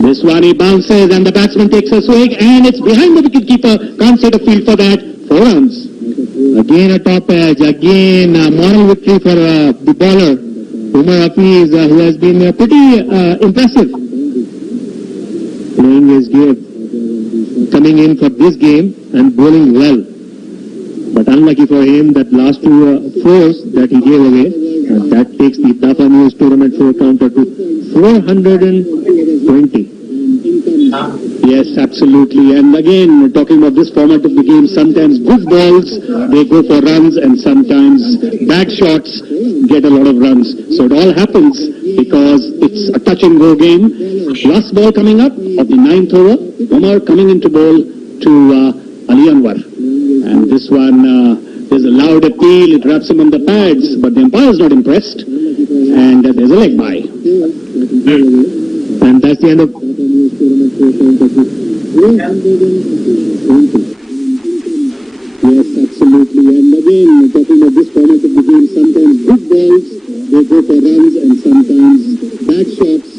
This one he bounces, and the batsman takes a swing, and it's behind the wicketkeeper. Can't set a field for that. 4 runs. Again a top edge, again a moral victory for the bowler Umar Hafiz, who has been pretty impressive playing his game, coming in for this game and bowling well. But unlucky for him that last 2 fours that he gave away, and that takes the Dhabi News Tournament 4 counter to 420. Yes, absolutely. And again, talking about this format of the game, sometimes good balls, they go for runs, and sometimes bad shots get a lot of runs. So it all happens because it's a touch and go game. Last ball coming up of the 9th over, Omar coming into bowl to Ali Anwar. And this one, there's a loud appeal, it wraps him on the pads, but the umpire is not impressed, and there's a leg by. And that's the end of... Yes, absolutely. And again, talking about this format of the game, sometimes good balls, they go for runs, and sometimes bad shots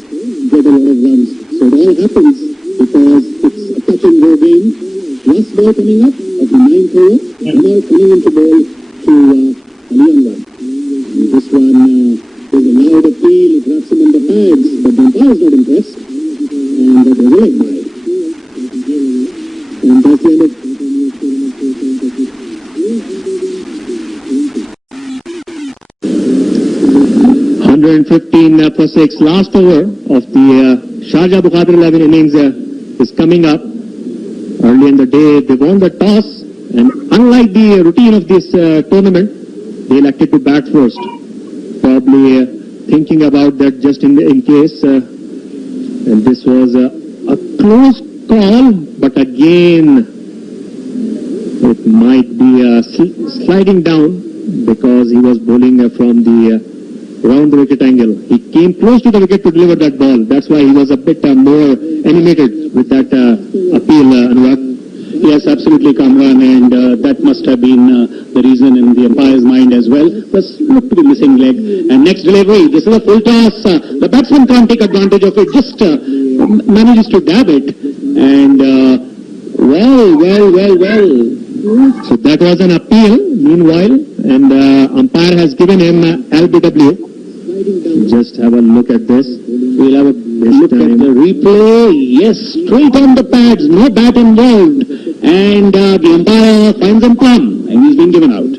get a lot of runs. So it all happens because it's a touch and go game. Last ball coming up of the 9th over, Omar coming into ball to Ali Anwar. This one, there's a loud appeal, it wraps him on the pads, but the umpire is not impressed, and there's a leg by. And that's the end of... 115 for 6. Last over of the Sharjah Bukhatir 11 innings is coming up. Early in the day, they won the toss, and unlike the routine of this tournament, they elected to bat first. Probably thinking about that just in case. And this was a close call, but again, it might be sliding down because he was bowling from the round the wicket angle. He came close to the wicket to deliver that ball. That's why he was a bit more animated with that appeal, Anurag. Yes, absolutely, Kamran, and that must have been the reason in the umpire's mind as well. Was looked to be missing leg. And next delivery, this is a full toss. The batsman can't take advantage of it, just manages to dab it. And well. So that was an appeal, meanwhile, and umpire has given him LBW. Just have a look at this. We'll have a look at the replay. Yes, straight on the pads, no bat involved. And the umpire finds him plumb, and he's been given out.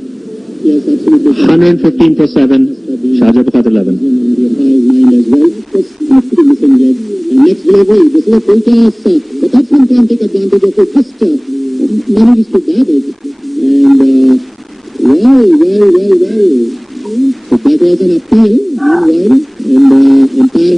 Yes, absolutely. 115 for 7, Sharjah Bukhat 11. And next delivery, this is a full toss. The batsman can't take advantage of it, just manages to dab it. And well. So that was an appeal, meanwhile, and umpire